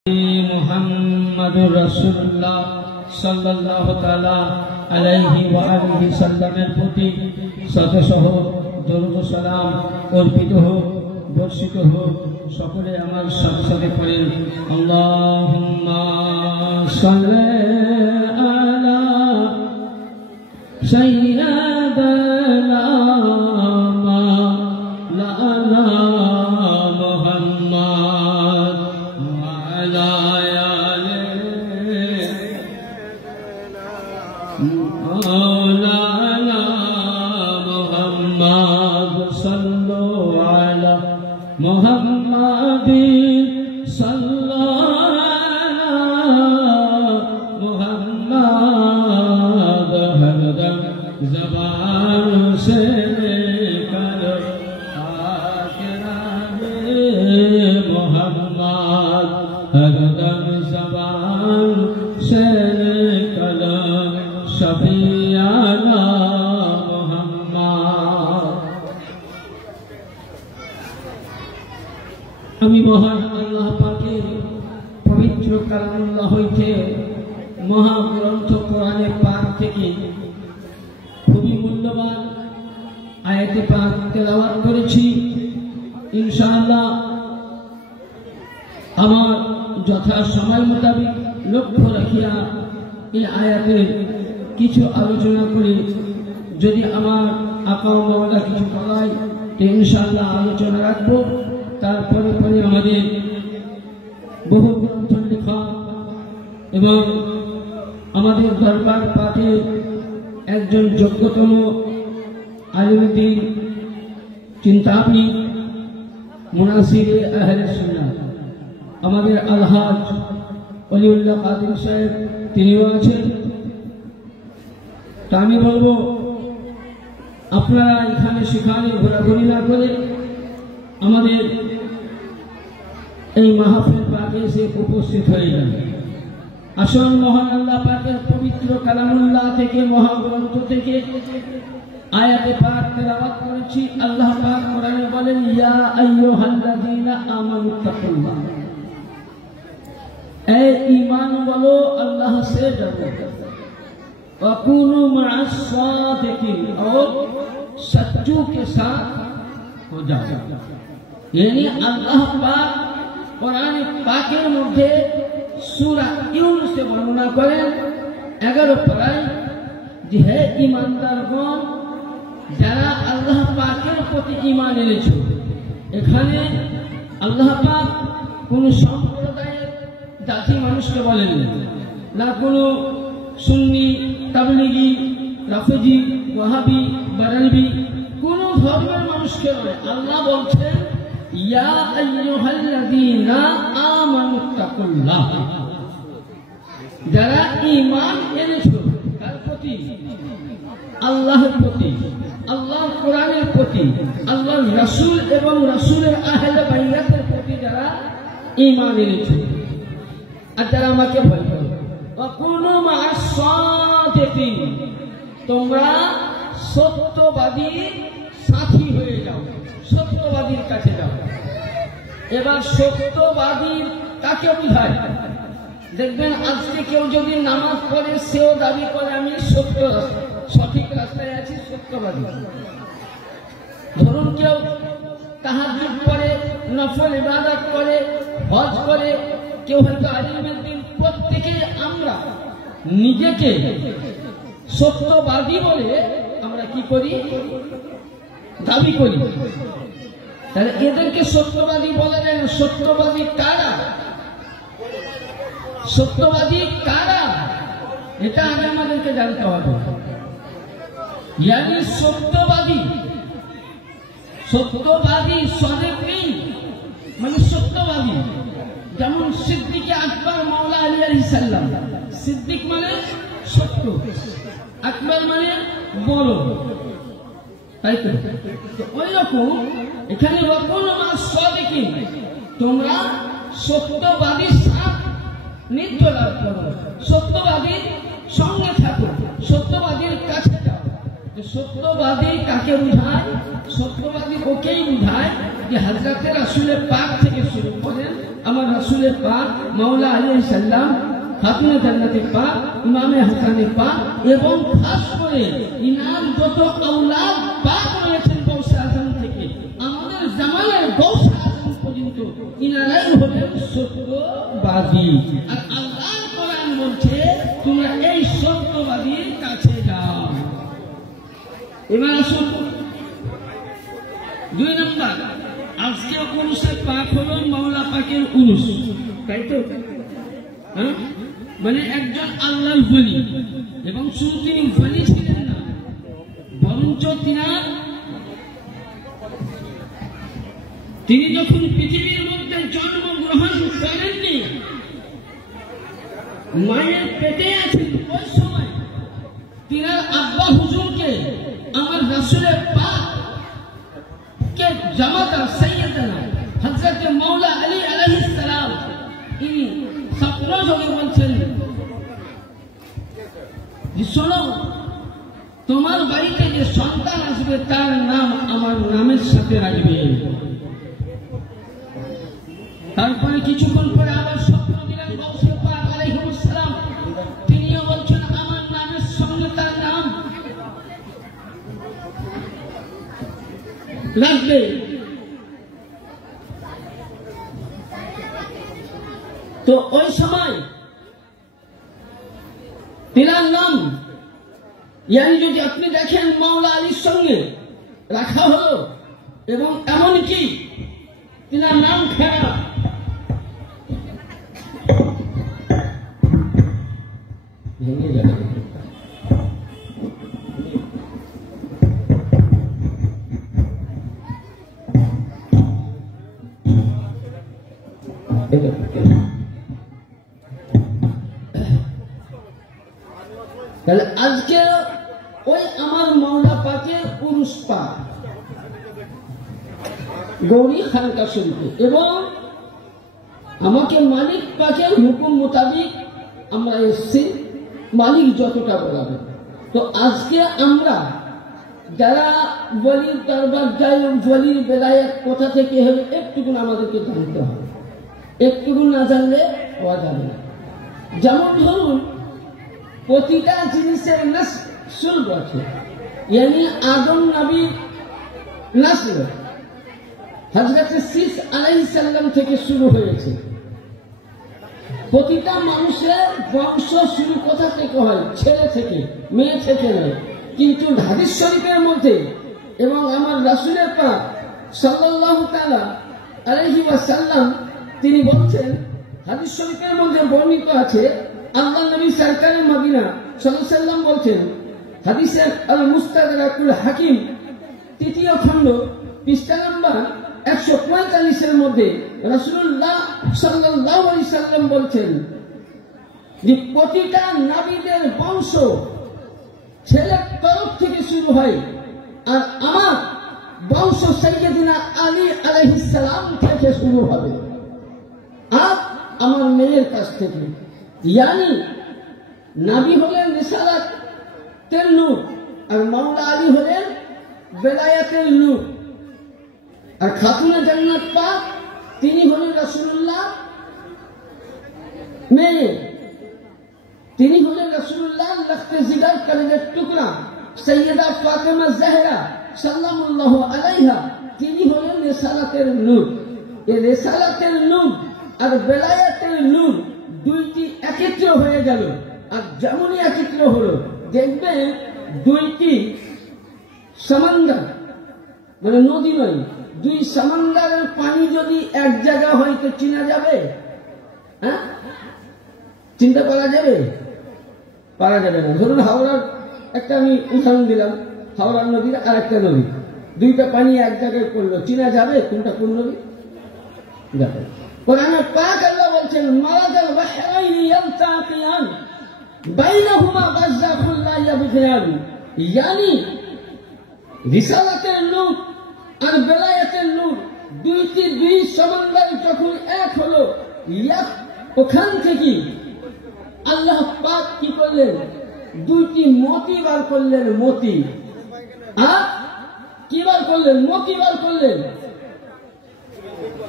মুহাম্মাদুর রাসূলুল্লাহ সাল্লাল্লাহু তাআলা আলাইহি ওয়া আলিহি সাল্লামের প্রতি শত শত দরুদ ও সালাম অর্পিত হোক, বর্ষিত হোক। সকলে আমার সাথে সাথে পড়েন আল্লাহুম্মা সাল্লি আলা সাইয়্যিদিনা মাওলানা মুহাম্মদ ওয়া আলা আলিহি মাওলানা মুহাম্মদ সাল্লু আলা মুহাম্মাদিন সাল্লু আলা মুহাম্মদ হরদম ज़बान से लेकर आखिरात मुहम्मद हरदम ज़बान से लेकर शफियाना मुहम्मद। আমি মহান আল্লাহ পাকের পবিত্র কালামুল্লাহ হইতে মহাগ্রন্থ কোরআনে পাক থেকে খুবই মূল্যবান আয়াতে পাক তেলাওয়াত করেছি। ইনশাআল্লাহ আমার যথা সময় মোতাবেক লক্ষ্য রাখিয়া এই আয়াতের কিছু আলোচনা করে যদি আমার আকা মাওলা কিছু বলায় তো ইনশাআল্লাহ আলোচনা রাখবো। তারপরে পরে আমাদের বহু গ্রন্থ লেখা এবং আমাদের দরবার পাঠের একজন যোগ্যতম আলিমুদ্দিন চিন্তাবিদ মুনাসিরে আহলে সুন্নাত আমাদের আলহাজ ওলিউল্লাহ কাদির সাহেব তিনিও আছেন। তা আমি বলবো আপনারা এখানে সেখানে ঘোরাঘুরি না করে আমাদের এই মাহফিল পাকে এসে উপস্থিত হয়ে যান। আসল মহান আল্লাহ পাকের পবিত্র কালামুল্লাহ থেকে মহাগ্রন্থ থেকে আয়াতে পাক তেলাওয়াত করেছি। আল্লাহ পাক কোরআনে বলেন ইয়া আইয়ুহাল্লাযীনা আমানুত্তাকুল্লাহ, এ ঈমান বলো अल्लाह से डरो, वकुनू मअस सादिकीन, और सच्चों के साथ हो जाओ। यानी अल्लाह पाक কোরআনে পাকের মধ্যে সূরা ইউনূসে বর্ণনা করেন 11 পারায় যে হে ঈমানদারগণ যারা আল্লাহ পাকের প্রতি ঈমান এনেছো। এখানে আল্লাহ পাক কোন সম্প্রদায়ের জাতি মানুষকে বলেন না, কোনো সুন্নি, তাবলিগি, রাফিজি, ওয়াহাবি, বারেলভি কোন ধর্মের মানুষকে নয়। আল্লাহ বলছেন ইয়া আইয়ুহাল্লাযীনা আমানুত্তাকুল্লাহ, যারা ঈমান এনেছো কার প্রতি? আল্লাহর প্রতি, আল্লাহর কোরআনের প্রতি, আল্লাহর রাসূল এবং রাসূলের আহলে বাইয়াতের প্রতি যারা ঈমান এনেছো। আর যারা আমাকে ভয় করো, ওয়াকুনু মা'আস সাদিকিন, তোমরা সত্যবাদী সাথী হয়ে যাও, সত্যবাদীর কাছে যাও। এবার সত্যবাদীর কাকে বোঝায়? দেখবেন আজকে কেউ যদি নামাজ পড়ে সেও দাবি করে আমি সত্য সঠিক রাস্তায় আছি, সত্যবাদী। ধরুন কেউ তাহাজ্জুদ পড়ে, নফল ইবাদত করে, হজ করে, কেউ হয়তো আলিমের দিন, প্রত্যেকে আমরা নিজেকে সত্যবাদী বলে আমরা কি করি? দাবি করি। তাহলে এদেরকে সত্যবাদী বলা যায় না। সত্যবাদী কারা? সত্যবাদী কারা এটা আগে আমাদেরকে জানতে হবে। ইয়ানি সত্যবাদী, সত্যবাদী সাদিকিন মানে সত্যবাদী। যেমন সিদ্দিকে আকবর মাওলা আলী আলাইহিস সালাম, সিদ্দিক মানে সত্য, আকবর মানে বড়, তাই তো? ওই রকম এখানে ওয়াকুনু মা'আস সাদিকিন, তোমরা সত্যবাদীর সাথে নিত্য লাভ করো, সত্যবাদীর সঙ্গে থাকো, সত্যবাদীর কাছে যাও। সত্যবাদী কাকে বোঝায়? সত্যবাদী ওকেই বোঝায় যে হযরত রাসূলের পাক থেকে শুরু করেন আমার রাসূলের পাক মাওলা আলাইহিস সালাম খাতুনে জান্নাতের পাক ইমামে হাসানের পাক এবং খাস করে ইনার যত আওলাদ পাক রয়েছেন গৌসে আজম থেকে আমাদের জামানের গৌসে আজম পর্যন্ত ইনারাই হলেন সত্যবাদী। আর আল্লাহর কোরআন বলছে তোমরা এই সত্যবাদীর কাছে যাও। এবার আসুন 2 নম্বর, আজকে উরুসে পাক হলো মাওলা পাকের উরুস, তাই তো? হ্যাঁ, মানে একজন আল্লাহর ওলি, এবং শুধু তিনি ওলি ছিলেন না, বরঞ্চ তিনি যখন পৃথিবীর মধ্যে জন্মগ্রহণ করেননি, মায়ের পেটে আছেন, ওই সময় তিনার আব্বা হুজুরকে আমার রাসূলের পাক কে জামাতা সাইয়্যিদানা হযরত মাওলা আলী আলাইহিস সালাম ইনি স্বপ্ন যোগে বলছেন যে শোনো, তোমার বাড়িতে যে সন্তান আসবে তার নাম আমার নামের সাথে রাখবে। তারপরে কিছুক্ষণ পরে আবার স্বপ্ন দিলেন গৌসে পাক আলাইহিস সালাম, তিনিও বলছেন আমার নামের সঙ্গে তার নাম রাখবে। তো ওই সময় তিনার নাম যদি আপনি দেখেন মাওলা আলীর সঙ্গে রাখা হলো, এবং এমনকি তিনার নাম খেরা ভেঙে যাবে। তাহলে আজকে ওই আমার মাওলা পাকের উরুস পাক গৌরী খানকা শরীফে, এবং আমাকে মালিক পাকের হুকুম মোতাবিক আমরা এসছি, মালিক যতটা বলাবে। তো আজকে আমরা যারা ওলির দরবার যাই, ওলির বেলায়েত কোথা থেকে হবে একটুকুন আমাদেরকে জানতে হবে, একটুকুন না জানলে হওয়া যাবে না। যেমন ধরুন প্রতিটা জিনিসের নসল আছে, यानी आदम नबी नस्ल হযরত শীস আলাইহিস সালাম থেকে শুরু হয়েছে। প্রতিটা মানুষের বংশ শুরু কোথা থেকে হয়? ছেলে থেকে, মেয়ে থেকে নয়। কিন্তু হাদিস শরীফের মধ্যে এবং আমার রাসূলের পাক সাল্লাল্লাহু তাআলা আলাইহি ওয়াসাল্লাম তিনি বলছেন, হাদিস শরীফের মধ্যে বর্ণিত আছে, আল্লাহ নবী সরকারে মদিনা সাল্লাল্লাহু আলাইহি ওয়াসাল্লাম বলছেন, হাদিসের আল মুস্তাদরাকুল হাকিম 3য় খণ্ড পৃষ্ঠা নম্বর 145 মধ্যে রাসূলুল্লাহ সাল্লাল্লাহু আলাইহি সাল্লাম বলছেন যে প্রতিটা নবীদের বংশ ছেলের তরফ থেকে শুরু হয়, আর আমার বংশ সাইয়্যিদিনা আলী আলাইহিস সালাম থেকে শুরু হবে, আর আমার মেয়ের কাছ থেকে। यानी নবী হলেন রিসালাতের নূর, আর মাওলা আলী হলেন বেলায়েতের নূর, আর খাতুনে জান্নাত পাক তিনি হলেন রাসূলুল্লাহ মেয়ে, তিনি হলেন রাসূলুল্লাহ লখতে জিগার কলিজার টুকরা সৈয়দা ফাতেমা জাহরা সাল্লাল্লাহু আলাইহা, তিনি হলেন রিসালাতের নূর। এই রিসালাতের নূর আর বেলায়েতের নূর দুইটি একত্র হয়ে গেল, আর যেমনই একত্র হলো দেখবেন দুইটি সমুদ্র, মানে নদী নয়, দুই সমুদ্রের পানি যদি এক জায়গা হয় তো চিনা যাবে? হ্যাঁ, চিন্তা করা যাবে? পারা যাবে না। ধরুন হাওড়ার একটা আমি উদাহরণ দিলাম, হাওড়ার নদীর আর একটা নদী, দুইটা পানি এক জায়গায় পড়লো, চিনা যাবে কোনটা কোন নদী? যাবে। কোরআনে পাক আল্লাহ বলছেন, মারাজাল বাহরাইনি ইয়ালতাকিয়ান বাইনাহুমা বারযাখুন লা ইয়াবগিয়ান, यानी রিসালাতের নূর আর বেলায়েতের নূর দুইটি দুই সমন্বয় যখন এক হলো, ওখান থেকে আল্লাহ পাক কি করলেন? দুইটি মতি বার করলেন, মতি। আর কি বার করলেন? মতি বার করলেন।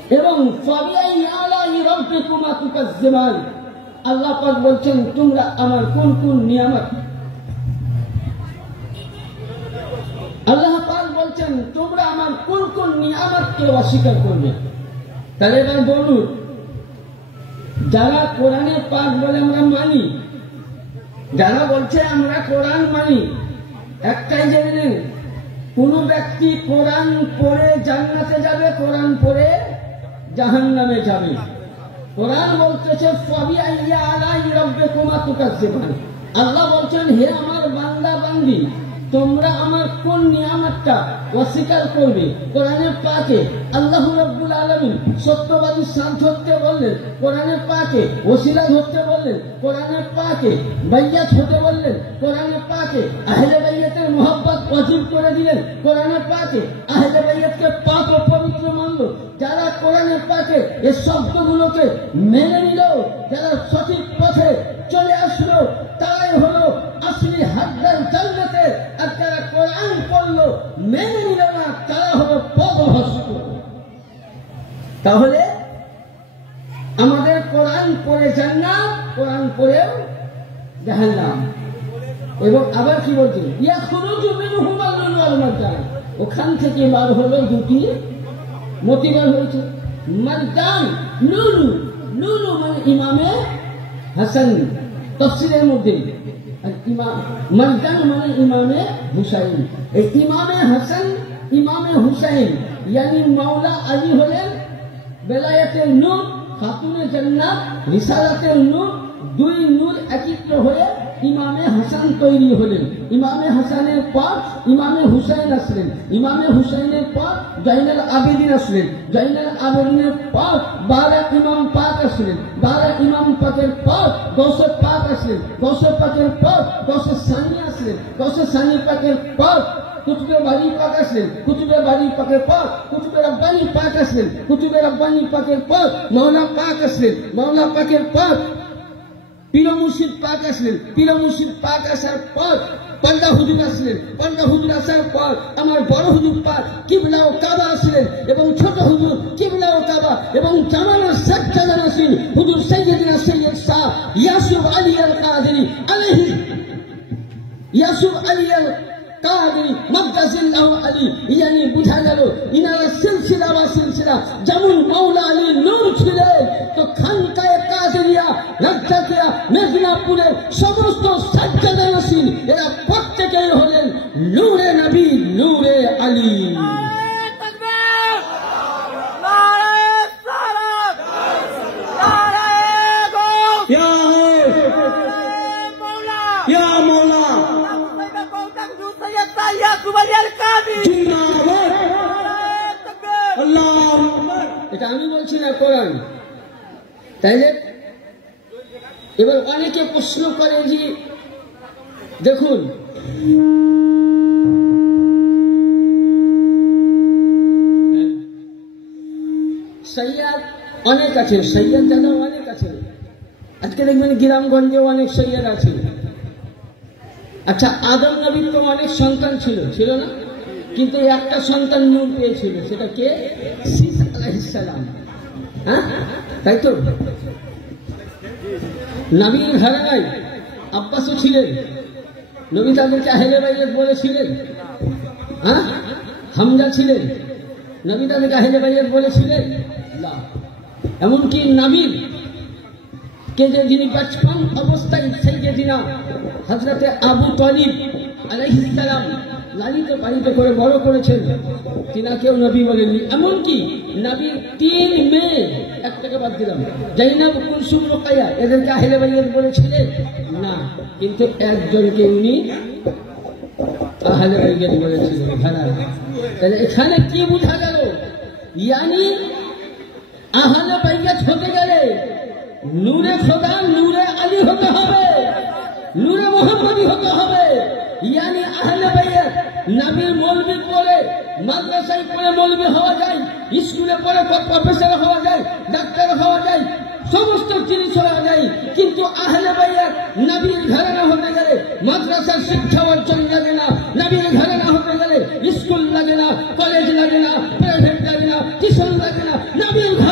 এবং ফাবিআই আলাই রাব্বিকুমা তুকাজ্জিবান, আল্লাহ পাক বলছেন তোমরা আমার কোন কোন নিয়ামত, আল্লাহ পাক বলছেন তোমরা আমার কোন কোন নিয়ামতকে অস্বীকার করবে। তাহলে এবার বলুন, যারা কোরআনে পাক বলে আমরা মানি, যারা বলছে আমরা কোরআন মানি, একটাই জেনে নেন, কোন ব্যক্তি কোরআন পড়ে জান্নাতে যাবে, কোরআন পড়ে জাহান্নামে যাবে। কোরআন বলতেছে ফাবিআই আলাই রাব্বিকুমা তুকাজ্জিবান, আল্লাহ বলছেন হে আমার বান্দা বান্দি তোমরা আমার কোন নিয়ামতটা অস্বীকার করবে। কোরআনে পাকে আল্লাহ রাব্বুল আলামিন সত্যবাদী সাথ ধরতে বললেন, কোরআনে পাকে ওসিলা ধরতে বললেন, কোরআনে পাকে বাইয়াত হতে বললেন, কোরআনে পাকে আহলে বাইয়াতের মোহাব্বত ওয়াজিব করে দিলেন, কোরআনে পাকে আহলে বাইয়াতকে পাক ও পবিত্র মানল। যারা কোরআনে পাকে এই শব্দগুলোকে মেনে নিল, যারা সঠিক পথে চলে আসলো, তারাই হলো আসলি হাকদার জান্নাতের। আর যারা কোরআন পড়লো মেনে নিল না, তারা হলো পথভ্রষ্ট। তাহলে আমাদের কোরআন পড়ে জান্নাত, কোরআন পড়েও জাহান্নাম। এবং আবার কি বলছেন, ইয়াখরুজু মিনহুমাল লুলু ওয়াল মারজান, ওখান থেকে বার হলো দুটি মতি বার হয়েছে। মারজান লুলু, লুলু মানে ইমামে হাসান তাফসীরের মধ্যে, আর মারজান মানে ইমামে হুসাইন। এই ইমামে হাসান ইমামে হুসাইন ইয়ানি মাওলা আলী হলেন বেলায়েতের নূর, খাতুনে জান্নাত রিসালাতের নূর, দুই নূর একত্র হয়ে ইমামে হাসান তৈরি হলেন। ইমামে হাসানের পর ইমামে হুসাইন আসলেন, ইমামে হুসাইনের পর জয়নুল আবেদিন আসলেন, জয়নুল আবেদিনের পর 12 ইমাম পাক আসলেন, 12 ইমাম পাকের পর গৌসে পাক আসলেন, গৌসে পাকের পর গৌসে সানি আসলেন, গৌসে সানি পাকের পর কুতুবে বাড়ি পাক আসলেন, কুতুবে বাড়ি পাকের পর কুতুবে রব্বানি পাক আসলেন, কুতুবে রব্বানি পাকের পর মাওলা পাক আসলেন, মাওলা পাকের পর পীর মুর্শিদ পাক আসলেন, পীর মুর্শিদ পাক আসার পর পান্ডা হুজুর আসলেন, পান্ডা হুজুর আসার পর আমার বড় হুজুর পাক কিবলা ও কাবা আসলেন, এবং ছোট হুজুর কিবলা ও কাবা এবং জামানার সাজ্জাদা নাসির হুজুর সাইয়্যিদনা সৈয়দ শাহ ইয়াসুফ আলী আল কাদেরী আলাইহি, ইয়াসুফ আলী আল কাদেরী মাদ্দাজিল্লাহু আলী। ইয়ানি বুঝা গেল ইনারা সিলসিলা বা সিলসিলা যেমন মাওলা আলী নূর ছিলেন, তো খানকায়ে কাদেরিয়া রাজ্জাকিয়া মেদিনীপুরের সমস্ত সাজ্জাদা নাসির এরা প্রত্যেকেই হলেন নূরে নবী নূরে আলী। এটা আমি বলছি না, কোরআন। তাইলে এবার অনেকে প্রশ্ন করে যে দেখুন সৈয়দ অনেক আছে, সৈয়দ দাদা অনেক আছে, আজকে দেখবেন গ্রামগঞ্জেও অনেক সৈয়দ আছে। আচ্ছা, আদম নবীর তো অনেক সন্তান ছিল, ছিল না? কিন্তু একটা সন্তান নূর পেয়েছিল, সেটা কে? শীস আলাইহিস সালাম। হ্যাঁ, তাই তো? নবীর ঘরানায় আব্বাসও ছিলেন, নবী তাদেরকে আহলে বাইত বলেছিলেন। হ্যাঁ, হামজা ছিলেন, নবী তাদেরকে আহলে বাইত বলেছিলেন না। এমনকি নবীর কে যে যিনি বচপন অবস্থায় সাইয়্যিদিনা হযরতে আবু তালিব আলাইহিস সালাম লালিত পালিত করে বড় করেছেন, তিনাকেও নবী বলেননি। এমনকি নবীর 3 মেয়ে, একটাকে বাদ দিলাম, জাইনাব, কুলসুম, রুকাইয়া, এদেরকে আহলে বাইত বলেছিলেন না, কিন্তু একজনকে উনি আহলে বাইত বলেছিলেন। তাহলে এখানে কি বোঝা গেল? ইয়ানি আহলে বাইত হতে গেলে নূরে খোদা নূরে আলী হতে হবে, নূরে মোহাম্মদী হতে হবে। ইয়ানি আহলে বাইত নবীর মৌলবি পড়ে মাদ্রাসায় পড়ে মৌলবি হওয়া যায়, স্কুলে পড়ে প্রফেসর হওয়া যায়, ডাক্তার হওয়া যায়, সমস্ত জিনিস হওয়া যায়, কিন্তু আহলে বাইত নবীর ঘরানা হতে গেলে মাদ্রাসার শিক্ষা অর্জন লাগে না, নবীর ঘরানা হতে গেলে স্কুল লাগে না, কলেজ লাগে না, প্রাইভেট লাগে না, টিউশন লাগে না, নবীর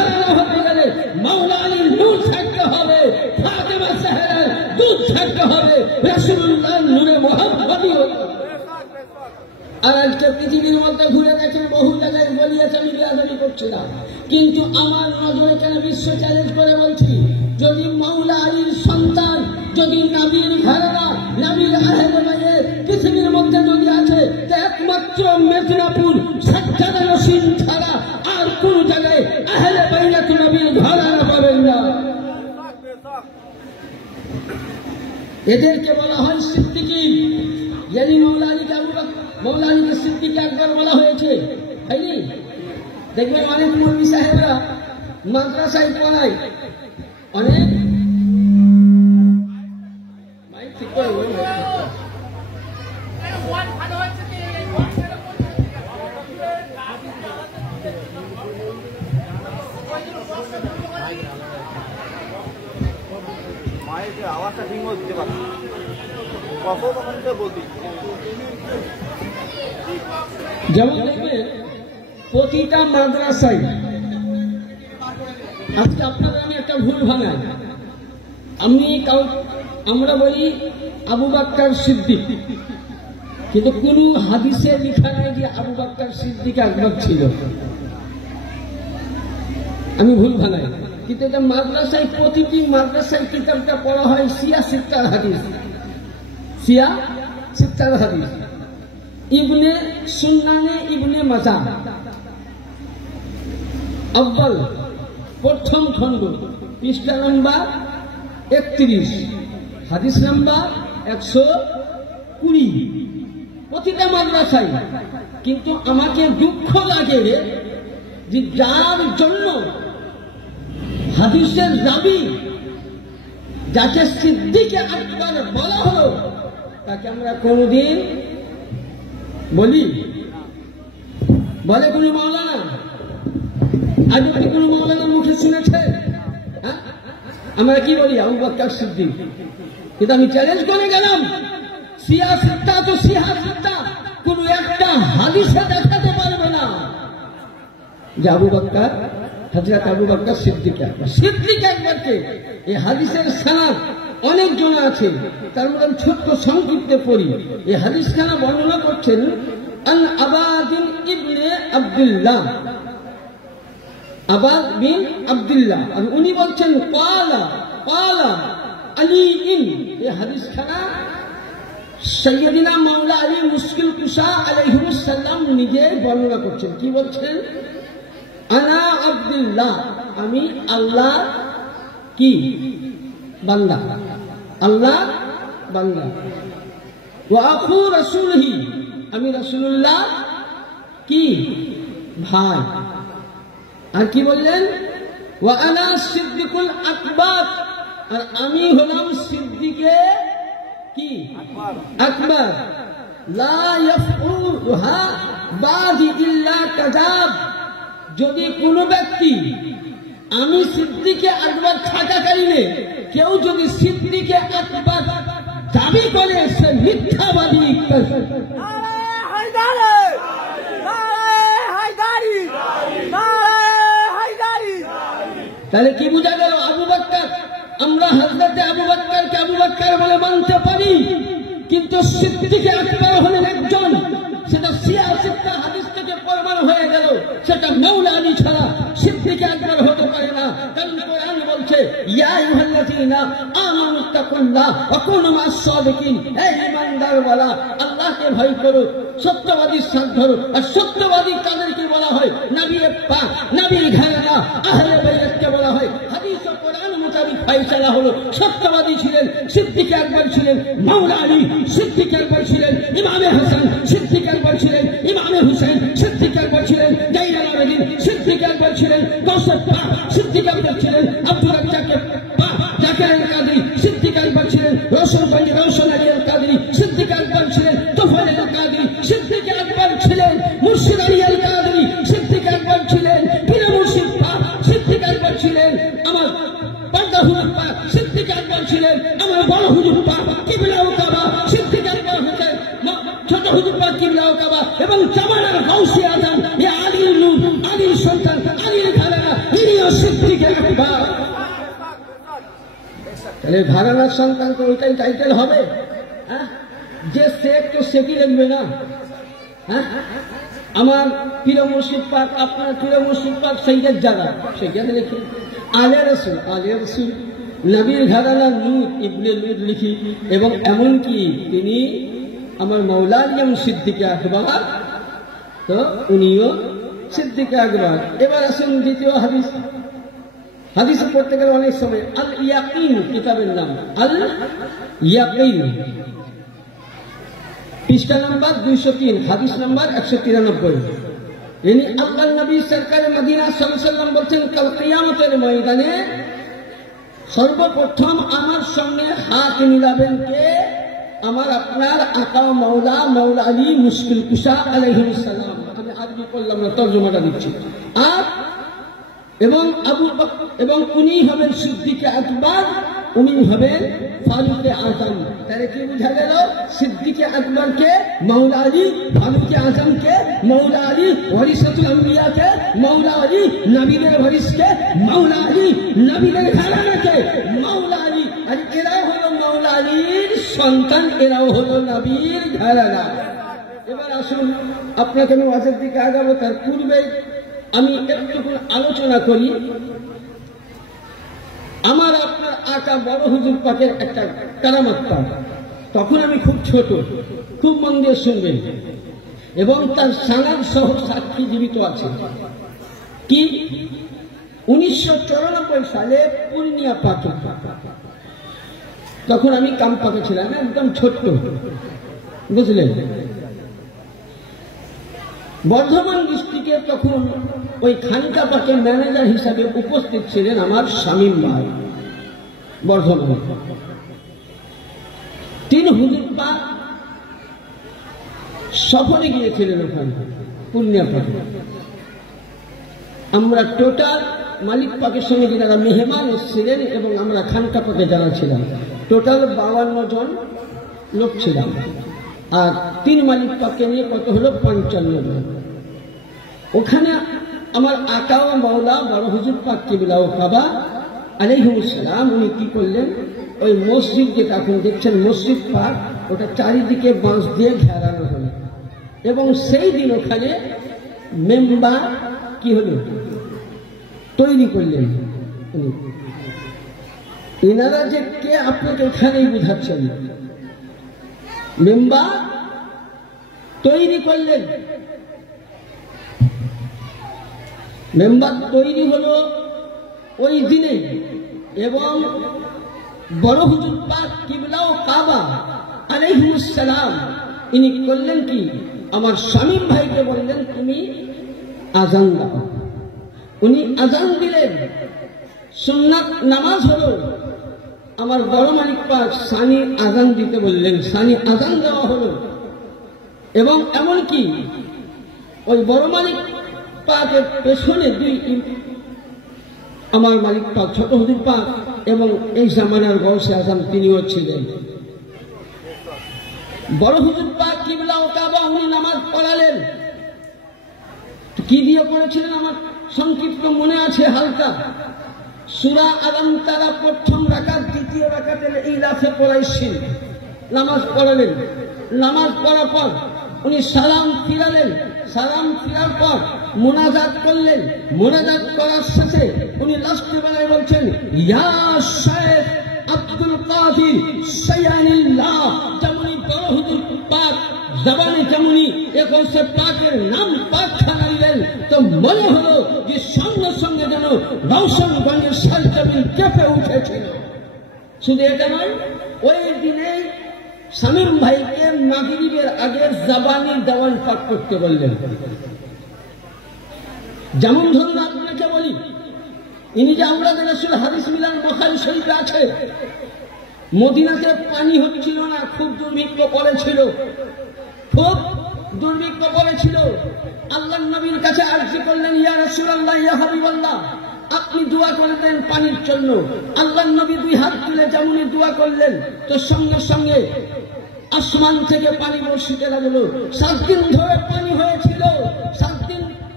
রাসূলুল্লাহ নূরে মুহাম্মাদি হতো। আর আজকে পৃথিবীর মধ্যে ঘুরে দেখেন বহু জায়গায় বলিয়েছে, আমি বেয়াদবি করছি না, কিন্তু আমার নজরে কেন বিশ্ব চ্যালেঞ্জ করে বলছি, যদি মাওলা আলীর সন্তান, যদি নবীর ঘরানা, নবীর আহলে বাইত পৃথিবীর মধ্যে যদি আছে, তা একমাত্র মেদিনীপুর সাজ্জাদা নসীন ছাড়া আর কোন জায়গায় আহলে বাইত নবীর ঘরানা পাবেন না। এদেরকে বলা হয় সিদ্দিকী। যদি মাওলা আলীকে মাওলা আলীকে সিদ্দিক আকবর বলা হয়েছে, হয়নি? দেখবেন অনেক মৌলভী সাহেবরা মাদ্রাসায় পড়ায়, অনেক ঠিক করে মায়ের আওয়াজটা ঠিক মতো দিতে পারছি, কখন বলছি। যেমন দেখবেন প্রতিটা মাদ্রাসায়, আজকে আপনারা আমি একটা ভুল ভাঙাই, আমরা বলি আবু বকর সিদ্দিক, কিন্তু কোন হাদিসে লেখা নাই যে আবু বকর সিদ্দিক আকবর ছিল। আমি ভুল ভাঙাই, কিন্তু এটা মাদ্রাসায়, প্রতিটি মাদ্রাসায় কিতাবটা পড়া হয় সিয়া সিত্তার হাদিস, সিয়া সিত্তার হাদিস, ইবনে সুন্নানে ইবনে মাজা আব্বাল প্রথম খণ্ড, পৃষ্ঠা নম্বর 31, হাদিস নাম্বার 120, প্রতিটা মাদ্রাসায়। কিন্তু আমাকে দুঃখ লাগে যে যার জন্য হাদিসের রাবী, যাকে সিদ্দিক আকবর বলা হলো, তাকে আমরা কোনদিন বলি? বলে কোন মাওলানা? আজ কি কোন মাওলানার মুখে শুনেছে? আমরা কি বলি? আবু বকর সিদ্দিক। কিন্তু আমি চ্যালেঞ্জ করে গেলাম, সিয়াসিত্তা তো সিয়াসিত্তা কোন একটা হাদিসে দেখাতে পারবে না যে আবু বকর, হযরত আবু বকর সিদ্দিক আকবরকে। এই হাদিসের সনদ অনেক জন আছে, তার মধ্যে ছোট্ট সংক্ষিপ্তে পড়ি। এই হাদিস খানা বর্ণনা করছেন আন আবাদিন ইবনে আব্দুল্লাহ, আবাদ বিন আব্দুল্লাহ, আর উনি বলছেন ক্বালা ক্বালা আলী ইন। এই হাদিস খানা সাইয়্যিদিনা মাওলা আলী মুশকিল কুশা আলাইহিস সালাম নিজে বর্ণনা করছেন। কি বলছেন? আনা আব্দুল্লাহ, আমি আল্লাহ কি বান্দা, আল্লাহ বান্দা। ওয়া আখু রাসূলিহি, আমি রাসূলুল্লাহ কি ভাই। আর কি বললেন? ওয়া আনা সিদ্দিকুল আকবর, আর আমি হলাম সিদ্দিকে কি আকবর। লা ইয়াফউহা বাদি ইল্লা কাযাব, যদি কোন ব্যক্তি আমি সিদ্দিকে আকবর থাকাকালীনে কেউ যদি সিদ্দিকে আকবর দাবি করে, সে মিথ্যাবাদী। তাহলে কি বোঝা গেল? আবু বকর, আমরা হযরতে আবু বকরকে আবু বকর বলে মানতে পারি, কিন্তু সিদ্দিকে আকবর হলেন একজন। সেটা সিয়াসিত্তা হাদিস থেকে প্রমাণ হয়ে গেল, সেটা মাওলা আলী ছাড়া সিদ্দিকে আকবর হতে পারে না। কারণ কোরআন বলছে, ইয়া আইয়ুহাল্লাযীনা আমানু তাকুল্লাহ ওয়া কুনু মা'আস সাদিকিন, হে ঈমানদারওয়ালা, আল্লাহকে ভয় করো, সত্যবাদীর সাথ ধরো। আর সত্যবাদী কাদেরকে বলা হয়? নবী পাক, নবীর ঘরানা, আহলে বাইতকে বলা হয়। হাদিস ও কোরআন মোতাবেক ফয়সালা হলো। সত্যবাদী ছিলেন সিদ্দিক আকবর, ছিলেন মাওলা আলী, সিদ্দিক আকবর ছিলেন ইমামে হাসান, সিদ্দিক আকবর ছিলেন ইমামে হুসাইন, সিদ্দিক আকবর ছিলেন জাইনুল আবেদিন, সিদ্দিক আকবর ছিলেন গৌসুল পাক, সিদ্দিক আকবর ছিলেন আব্দুর রাজ্জাক পাক, জাকির আল কাদরি, সিদ্দিক আকবর ছিলেন রওশনগঞ্জ রওশন আলী আল কাদরি, সিদ্দিক আকবর ছিলেন তোফায়েল আল কাদরি, সিদ্দিক আকবর ছিলেন মুর্শিদ আলী আল কাদরি, সিদ্দিক আকবর ছিলেন পীর মুর্শিদ পাক, সিদ্দিক আকবর ছিলেন আমার পর্দা হুজুর পাক, সিদ্দিক আকবর ছিলেন আমার বড় হুজুর পাক কিবলা ও কাবা, সিদ্দিক আকবর হতেন ছোট হুজুর পাক কিবলা ও কাবা, এবং জামানার গাউসে আজম ইয়া আলীর নূর, আলীর সন্তান, আলীর ঘরানা, ইনিও সিদ্দিক আকবর। তাহলে ঘরানার সন্তান তো ওইটাই টাইটেল হবে। হ্যাঁ, যে শেখ তো শেখই লিখবে না। হ্যাঁ, আমার প্রিয় মুর্শিদ পাক, আপনার প্রিয় মুর্শিদ পাক সেইটার জায়গা, সেখানে লিখি আলে রসুল, আলে রসুল নবীর ঘরানা নূর ইবনে নূর লিখি। এবং এমনকি তিনি আমার মৌলানা সিদ্দিকে আকবর, তো উনিও সিদ্দিকে আকবর। এবার আসুন দ্বিতীয় হাদিস। হাদিস পড়তে গেলে অনেক সময় আল ইয়াকিন কিতাবের নাম, আল ইয়াকিন, পৃষ্ঠা নাম্বার 203, হাদিস নাম্বার 193। ইনি আল্লাহ নবী সরকার মদিনা সাল্লাল্লাহু আলাইহি ওয়াসাল্লাম বলছেন, কাল কিয়ামতের ময়দানে সর্বপ্রথম আমার সঙ্গে হাত মিলাবেন কে? আমার আপনার আকা মাওলা, মাওলা আলী মুশকিল কুশা আলাইহিস সালাম। আমি আরবি করলাম না, তর্জমাটা দিচ্ছি। আর এবং আবু বকর, এবং উনি হবেন সিদ্দিকে আকবর, উনি হবেন ফারুকে আজম। তাহলে কি বুঝা গেল? সিদ্দিকে আকবরকে মাওলা আলী, ফারুকে আজমকে মাওলা আলী, ওয়ারিসাতুল আম্বিয়াকে মাওলা আলী, নবীদের ওয়ারিসকে মাওলা আলী, নবীদের ঘরানাকে মাওলা আলী। আর এরাও হলো মাওলা আলীর সন্তান, এরাও হলো নবীর ঘরানা। এবার আসুন, আপনাকে আমি ওয়াজের দিকে আগাবো, তার পূর্বে আমি একটু আলোচনা করি। আমার আপনার আকা বড় হুজুর পাকের একটা কারামত পাক। তখন আমি খুব ছোট, খুব মন দিয়ে শুনবেন। এবং তার সানাদ সহ সাক্ষী জীবিত আছে। কি 1994 সালে পূর্ণিয়া পাকে, তখন আমি কামপাকে ছিলাম, একদম ছোট্ট, বুঝলেন। বর্ধমান ডিস্ট্রিক্টে তখন ওই খানকা পাকের ম্যানেজার হিসাবে উপস্থিত ছিলেন আমার শামীম ভাই, বর্ধমান। 3 হুজুর পাক সফরে গিয়েছিলেন ওখানে পূর্ণিয়া পাকে। আমরা টোটাল মালিক পাকের সঙ্গে যারা মেহমান এসেছিলেন এবং আমরা খানকা পাকে যারা ছিলাম, টোটাল 52 জন লোক ছিলাম। আর 3 মালিক পাককে নিয়ে কত হলো? 55 জন। ওখানে আমার আকা ও মাওলা বড় হুজুর পাক কিবলা ও কাবা আলাইহিস সালাম, উনি কি করলেন? ওই মসজিদ যেটা এখন দেখছেন মসজিদ পাক, ওটা চারিদিকে বাঁশ দিয়ে ঘেরানো হলো। এবং সেই দিন ওখানে মেম্বার কি হলো? তৈরি করলেন। এনারা যে কে আপনাকে ওখানেই বুঝাচ্ছেন। মেম্বার তৈরি করলেন। মেম্বার তৈরি হলো ওই দিনে। এবং বড় হুজুর পাক কিবলা ও কাবা আলাইহিস সালাম, ইনি করলেন কি? আমার শামীম ভাইকে বললেন, তুমি আজান দাও। উনি আজান দিলেন। সুন্নাত নামাজ হলো। আমার বড় মালিক পাক সানি আজান দিতে বললেন, সানি আজান দেওয়া হলো। এবং এমনকি ওই বড় মালিক পাকের পেছনে 2 আমার মালিক পাক ছোট হুজুর পাক এবং এই জামানার গৌসে আজম তিনিও ছিলেন। বড় হুজুর পাক কিবলা ও কাবা উনি নামাজ পড়ালেন। কি দিয়ে পড়েছিলেন আমার সংক্ষিপ্ত মনে আছে হালকা। সূরা আলাম তারা প্রথম রাকাত, দ্বিতীয় রাকাতে ইলাফে কুরাইশিন নামাজ পড়ালেন। নামাজ পড়ার পর উনি সালাম ফিরালেন। সালাম ফিরার পর মুনাজাত করলেন। মুনাজাত করার শেষে উনি লাস্টে বেলায় বলছেন, ইয়া শাইখ আব্দুল কাদির শাইয়ানিল্লাহ। যেমনি বড় হুজুর পাক জবানে যেমনি 21 পাকের নাম পাক খানাইলেন, তো মনে হলো যে সঙ্গে সঙ্গে যেন রওশনগঞ্জের সরজমিন কেঁপে উঠেছিল। শুধু এটা নয়, ওই দিনে শামীম ভাইকে মাগরিবের আগে জবানি দেওয়ান পাঠ করতে বললেন। যেমন ধরুন আপনাকে বলি, ইনি যে আমরা রাসূল হাদিস মিলান বুখারী শরীফে আছে, মদিনাতে পানি হচ্ছিল না, খুব দুর্ভিক্ষ পড়েছিল, খুব দুর্ভিক্ষ পড়েছিল। আল্লাহর নবীর কাছে আরজি করলেন, ইয়া রাসূলুল্লাহ, ইয়া হাবিবাল্লাহ, আপনি দোয়া করবেন পানির জন্য। আল্লাহর নবী 2 হাত তুলে যেমনি দোয়া করলেন, তো সঙ্গে সঙ্গে আসমান থেকে পানি বর্ষিতে লাগলো। 7 দিন ধরে পানি হয়েছিল। 7 দিন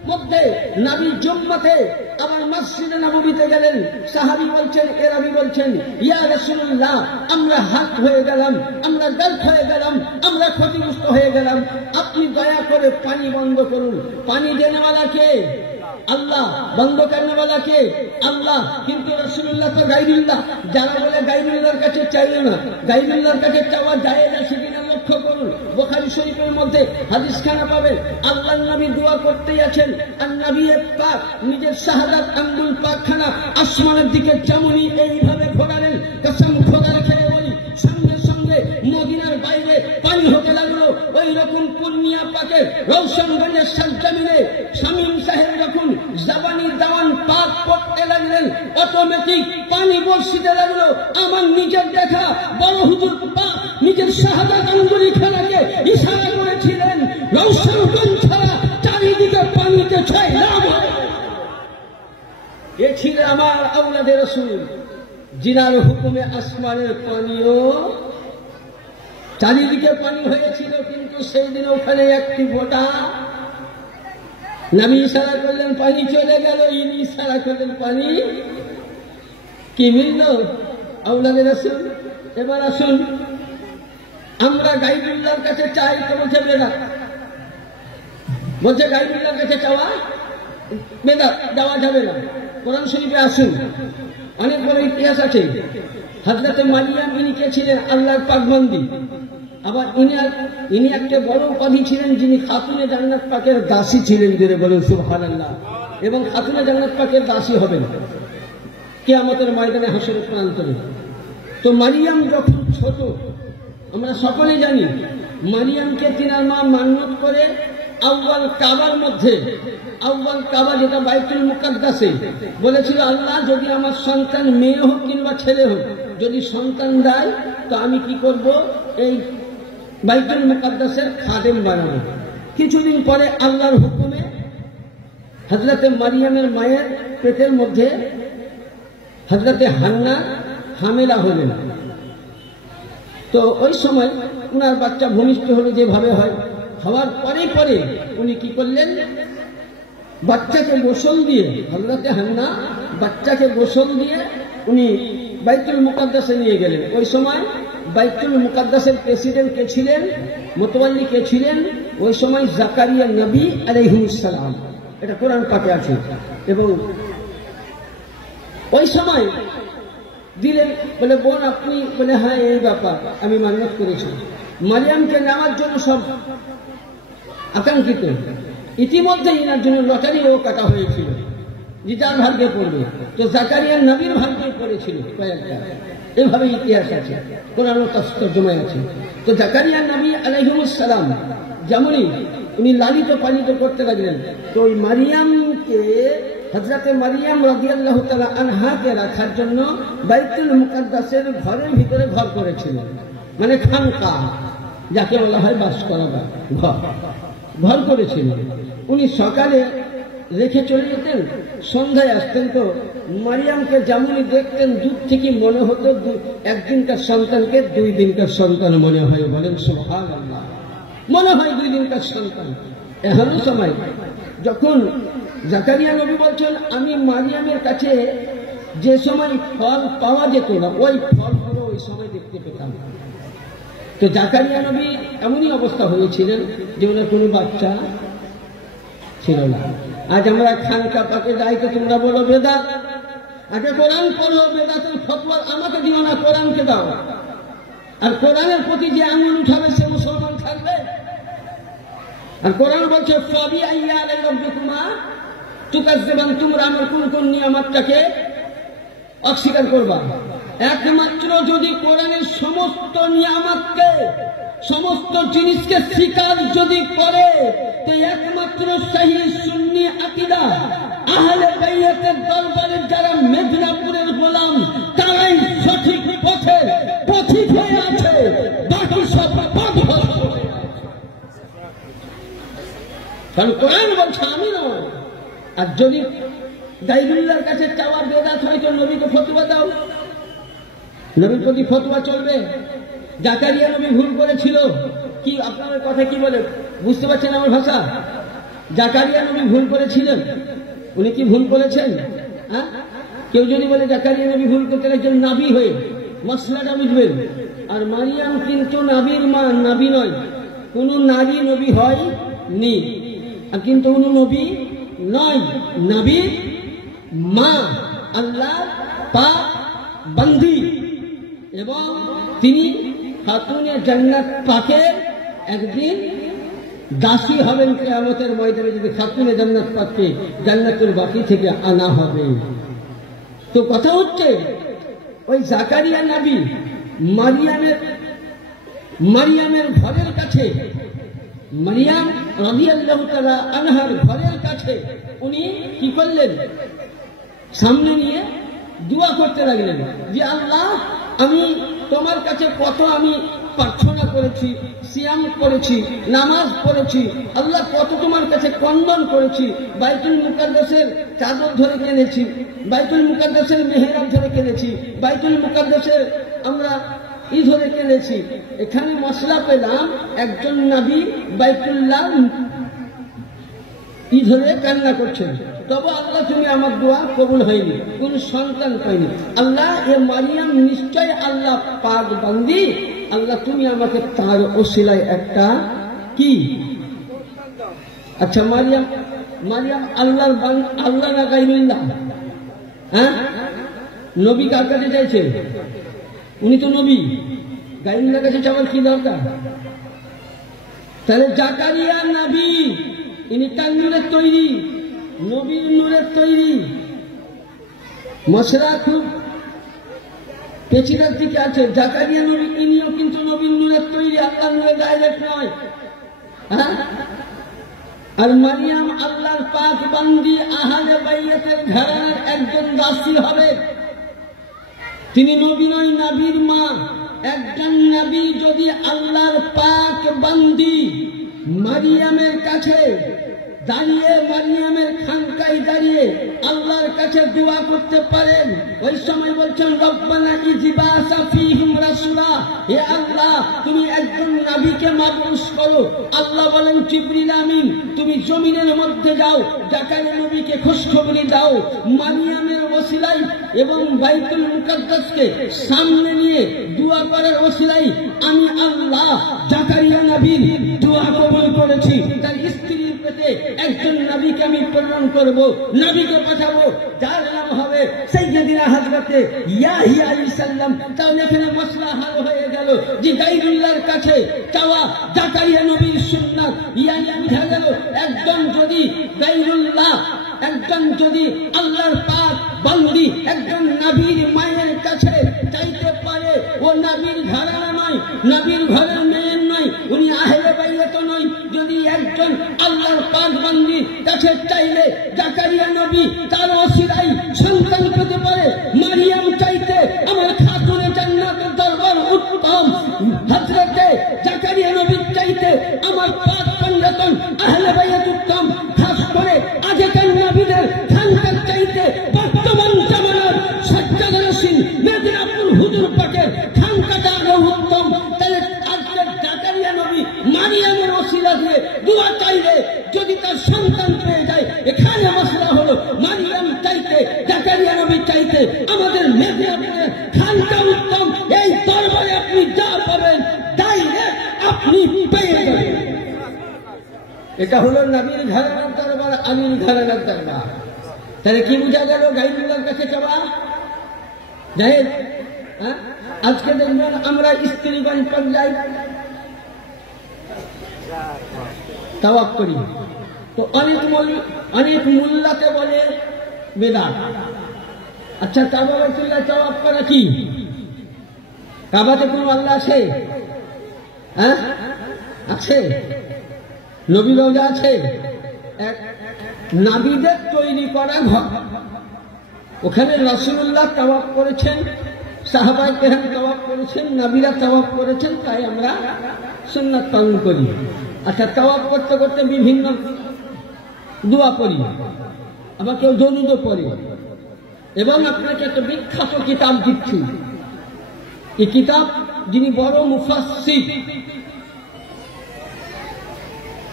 মধ্যে নবী জুম্মাতে আবার মসজিদে নববীতে গেলেন। সাহাবী বলছেন, এরাবি বলছেন, ইয়া রাসূলুল্লাহ, আমরা হাত হয়ে গেলাম, আমরা গল্প হয়ে গেলাম, আমরা ক্ষতিগ্রস্ত হয়ে গেলাম, আপনি দয়া করে পানি বন্ধ করুন। পানি দেনেওয়ালা কে? আল্লাহ। বন্ধ করনেওয়ালা কে? আল্লাহ। কিন্তু রাসূলুল্লাহ তো গায়রুল্লাহ। যারা বলে গায়রুল্লাহর কাছে চাইলে না, গায়রুল্লাহর কাছে চাওয়া যায় না, সেদিন লক্ষ্য করুন বুখারী শরীফের মধ্যে হাদিসখানা পাবেন। আল্লাহর নবী দোয়া করতেই আছেন, আর নবী পাক নিজের শাহাদাত আঙ্গুল পাকখানা আসমানের দিকে যেমনই এইভাবে ঘোরালেন, কসম খোদার খেয়ে বলি, সঙ্গে সঙ্গে মদিনার বাইরে পানি হতে লাগলো। ওই রকম পূর্ণিয়া পাকের রওশনগঞ্জের সরজমিনে শামীম সাহেব যখন জাবানি দাওয়ান পাক করতে লাগলেন, অটোমেটিক পানি বর্ষিতে লাগলো। আমার নিজের দেখা বড় হুজুর পাক নিজের শাহাদাত আঙ্গুলি খেলাকে ইশারা করেছিলেন, রওশনগঞ্জ ছাড়া চারিদিকে পানিতে ছয়লাম। এ ছিল আমার আওলাদে রাসূল, জিনার হুকুমে আসমানের পানিও চারিদিকে পানি হয়েছিল। কিন্তু সেই দিন ওখানে একটি ফোঁটা, নবী ইশারা করলেন পানি চলে গেল, ইনি ইশারা করলেন পানি কি মিলল? আওলাদে রাসূল। এবার আসুন, আমরা গায়রুল্লাহর কাছে চাই তো বলছে বেদাত, বলছে গায়রুল্লাহর কাছে চাওয়া বেদাত, যাওয়া যাবে না। কোরআন শরীফে আসুন, অনেক বড় ইতিহাস আছে। হযরতে মারিয়াম ইনি কে ছিলেন? আল্লাহর পাকবান্দি। আবার ইনি একটা বড় উপাধি ছিলেন, যিনি খাতুনে জান্নাত পাকের দাসী ছিলেন। জোরে বলুন সুবহানাল্লাহ। এবং খাতুনে জান্নাত পাকের দাসী হবেন কিয়ামতের ময়দানে, হাসরের প্রান্তরে। তো মারিয়াম যখন ছোট, আমরা সকলে জানি, মারিয়ামকে তিনার মা মান্নত করে আউয়াল কাবার মধ্যে, আউয়াল কাবা যেটা বাইতুল মুকাদ্দাসে, বলেছিল আল্লাহ যদি আমার সন্তান মেয়ে হোক কিংবা ছেলে হোক, যদি সন্তান দেয় তো আমি কি করব, এই বাইতুল মুকাদ্দাসের খাদেম বানাবো। কিছুদিন পরে আল্লাহর হুকুমে হযরতে মারিয়ামের মায়ের পেটের মধ্যে হযরতে হান্না হামেলা হলেন। তো ওই সময় উনার বাচ্চা ভূমিষ্ঠ হলো যেভাবে হয়, হওয়ার পরে পরে উনি কি করলেন, বাচ্চাকে গোসল দিয়ে, হযরতে হান্না বাচ্চাকে গোসল দিয়ে উনি বাইতুল মুকাদ্দাসে নিয়ে গেলেন। ওই সময় বাইতুল মুকাদ্দাসের প্রেসিডেন্ট কে ছিলেন, মুতাওয়াল্লি কে ছিলেন? ওই সময় জাকারিয়া নবী আলাইহিস সালাম। এটা কোরআন পাকে আছে। এবং ওই সময় দিলেন, বলে বোন আপনি, বলে হ্যাঁ এই ব্যাপার আমি মান্যত করেছি। মারিয়ামকে নেওয়ার জন্য সব আকাঙ্ক্ষিত। ইতিমধ্যে ইনার জন্য লটারিও কাটা হয়েছিল, যে যার ভাগ্যে পড়বে। তো জাকারিয়া নবীর ভাগ্যে পড়েছিল কয়েকটা, এভাবে ইতিহাস আছে, কোরআন তর্জমায় আছে। তো জাকারিয়া নবী আলাইহিস সালাম যেমনই উনি লালিত পালিত করতে লাগলেন, তো ওই মারিয়ামকে, হযরতে মারিয়াম রাদিয়াল্লাহু তাআলা আনহাকে রাখার জন্য বাইতুল মুকাদ্দাসের ঘরের ভিতরে ঘর করেছিলেন, মানে খানকা, যাকে বলা হয় বাস করা ঘর, ঘর করেছিলেন। উনি সকালে রেখে চলে যেতেন, সন্ধ্যায় আসতেন। তো মারিয়ামকে যেমনই দেখতেন দূর থেকে মনে হতো একদিনকার সন্তানকে 2 দিনকার সন্তান মনে হয়। বলেন সুবহানাল্লাহ। মনে হয় 2 দিনকার সন্তান। এমন সময় যখন জাকারিয়া নবী বলছেন আমি মারিয়ামের কাছে যে সময় ফল পাওয়া যেত না, ওই ফলগুলো ওই সময় দেখতে পেতাম। তো জাকারিয়া নবী এমনই অবস্থা হয়েছিলেন যে ওনার কোনো বাচ্চা ছিল না। আজ আমরা খানকা পাকে যাই তো তোমরা বলো বেদাত, আগে কোরআন পড়ো, বেদাতের ফতোয়া আমাকে দিও না, কোরআনকে দাও। আর কোরআনের প্রতি যে আঙুল উঠাবে সে মুসলমান থাকবে। আর কোরআন বলছে ফাবি আইয়া রাব্বিকুমা তুকাজ্জিবান, তোমরা আমার কোন কোন নিয়ামতটাকে অস্বীকার করবা। একমাত্র যদি কোরআনের সমস্ত নিয়ামতকে, সমস্ত জিনিসকে স্বীকার যদি করে, তো একমাত্র সহি সুন্নি আকীদা আহলে বাইতের দরবারের যারা মেদিনীপুরের গোলাম, তারাই সঠিক পথে পথিক হয়ে আছে, বাকি সব পথ ভ্রষ্ট হয়ে আছে। কারণ কোরআন বলছে আমি নয়। আর যদি গায়রুল্লাহর কাছে চাওয়া বেদাত হয় তো নবীকে ফতোয়া দাও, নবীর প্রতি ফতোয়া চলবে। জাকারিয়া নবী ভুল করেছিল কি? আপনাদের কথা কি বলে বুঝতে পারছেন আমার ভাষা? জাকারিয়া নবী ভুল করেছিলেন? উনি কি ভুল করেছেন? হ্যাঁ, কেউ যদি বলে জাকারিয়া নবী ভুল করতেন একজন নাবী হয়ে, মশলাটা বুঝবেন। আর মারিয়াম কিন্তু নাবির মা, নাবী নয়, কোন নারী নবী হয়নি, আর কিন্তু কোন নবী নয়, নাবির মা, আল্লাহ পাক বান্দি, এবং তিনি খাতুনে জান্নাত পাকের একদিন দাসী হবেন কিয়ামতের ময়দানে, যদি খাতুনে জান্নাত পাককে জান্নাতুল বাকি থেকে আনা হবে। তো কথা হচ্ছে ওই জাকারিয়া নবী মারিয়ামের ঘরের কাছে, মারিয়াম রাদিয়াল্লাহু তাআলা আনহার ঘরের কাছে উনি কি করলেন? সামনে নিয়ে দোয়া করতে লাগলেন যে আল্লাহ, আমি তোমার কাছে কত আমি প্রার্থনা করেছি, সিয়াম করেছি, নামাজ পড়েছি, আল্লাহ কত তোমার কাছে ক্রন্দন করেছি, বাইতুল মুকাদ্দাসের চাদর ধরে কিনেছি, বাইতুল মুকাদ্দাসের মেহরাব ধরে কিনেছি, বাইতুল মুকাদ্দাসের আমরা ধরে কিনেছি। এখানে মশলা পেলাম একজন নবী বাইতুল্লাহ ধরে কান্না করছেন, তবে আল্লাহ তুমি আমার দোয়া কবুল হয়নি, কোন সন্তান পাইনি। আল্লাহ, এ মারিয়াম নিশ্চয় আল্লাহ পাক বান্দি, আল্লাহ তুমি আমাকে তার ওসিলায় একটা কি, আচ্ছা মারিয়াম আল্লাহ না গায়রুল্লাহ? হ্যাঁ, নবী কার কাছে চাইছে? উনি তো নবী, গায়রুল্লাহ কাছে চাওয়ার কি দরকার? তাহলে জাকারিয়া নবী, ইনি তার নূরের তৈরি, নবীর নূরের তৈরি। মশরা খুব পেছিনার দিকে আছে। জাকারিয়া নবী ইনিও কিন্তু নবীর নূরের তৈরি, আল্লাহ নূরের ডাইরেক্ট নয়। হ্যাঁ, আর মারিয়াম আল্লাহর পাক বান্দি, আহলে বাইতের ঘরানার একজন দাসী হবে। তিনি নবী নয়, নবীর মা। একজন নবী যদি আল্লাহর পাক বান্দি মারিয়ামের কাছে দাঁড়িয়ে, মারিয়ামের খানকায় দাঁড়িয়ে আল্লাহর কাছে দোয়া করতে পারেন, ওই সময় বলছেন রব্বানা ইজবাসা ফীহিম রাসূলা, হে আল্লাহ তুমি একজন নবীকে মাবউস করো। আল্লাহ বলেন জিবরিল আমিন, তুমি জমিনের মধ্যে যাও, জাকারিয়া নবীকে খুশখবরি দাও, মারিয়ামের ওসিলায় এবং বাইতুল মুকাদ্দাসকে সামনে নিয়ে দোয়া করার ওসিলায় আমি আল্লাহ জাকারিয়া নবীর দোয়া কবুল করেছি। তার স্ত্রীর পেটে একজন নবীকে আমি প্রেরণ করব, নবীকে পাঠাবো, যার নাম হবে সাইয়্যিদুনা হযরতে ইয়াহইয়া আলাইহিস সালাম। তাহলে এখানে মশলা হাল হয়ে গেল যে গায়রুল্লাহর কাছে চাওয়া জাকারিয়া নবীর সুন্নাত। ইয়ানি বুঝা গেল একজন যদি গায়রুল্লাহ, একজন যদি আল্লাহর পাক বান্দি একজন নবীর মায়ের কাছে চাইতে পারে, ও নবীর ঘরানা নয়, নবীর ঘরের মেয়ের নয়, উনি আহলে বাইত নয়, যদি একজন আল্লাহর পাক বান্দির কাছে চাইলে জাকারিয়া নবী তার ওসিলায় সন্তান পেতে পারে। মারিয়াম চাইতে আমার খাতুনে জান্নাতের দরবার উত্তম, হযরতে জাকারিয়া নবী চাইতে আমার পাক পঞ্জাতন আহলে বাইত উত্তম। খাস করে আগেকার নবীদের খানকার চাইতে বর্তমান জামানার সাজ্জাদ রসিন মেদিনাতুল হুজুর পাকের খানকাটা আরো উত্তম। তাহলে আজকে জাকারিয়া নবী মারিয়ামের ওসিলা দিয়ে দোয়া চাইলে যদি তার সন্তান পেয়ে যায়, এখানে মশলা হলো মারিয়াম চাইতে জাকারিয়া নবী চাইতে আমাদের মেদিনাপুরের খানকা উত্তম। এই দরবারে আপনি যা পাবেন ডাইরেক্ট আপনি পেয়ে যাবেন। এটা হলো নবীর ঘরানার দরবার, আলীর ঘরানার দরবার। তাহলে কি বোঝা গেল? গায়রুল্লাহর কাছে চাওয়া জায়েজ। আজকে দেখবেন আমরা স্ত্রীগঞ্জ পর্যায়ে তাওয়াফ করি, তো অনেক মোল্লাকে বলে বেদাত। আচ্ছা, কাবা বাইতুল্লাহ তাওয়াফ করা কি? কাবাতে কোনো আল্লাহ আছে? হ্যাঁ আছে, নবী রওজা আছে, নাবিদের তৈরি করা ঘর, ওখানে রাসূলুল্লাহ তাওয়াফ করেছেন, সাহাবায়ে কেরাম তাওয়াফ করেছেন, নবীরা তাওয়াফ করেছেন, তাই আমরা সুন্নাত পালন করি। আচ্ছা, তাওয়াফ করতে করতে বিভিন্ন দোয়া পড়ি, আবার কেউ দরুদও পড়ে। এবং আপনাকে একটা বিখ্যাত কিতাব দিচ্ছি, এই কিতাব যিনি বড় মুফাসসির,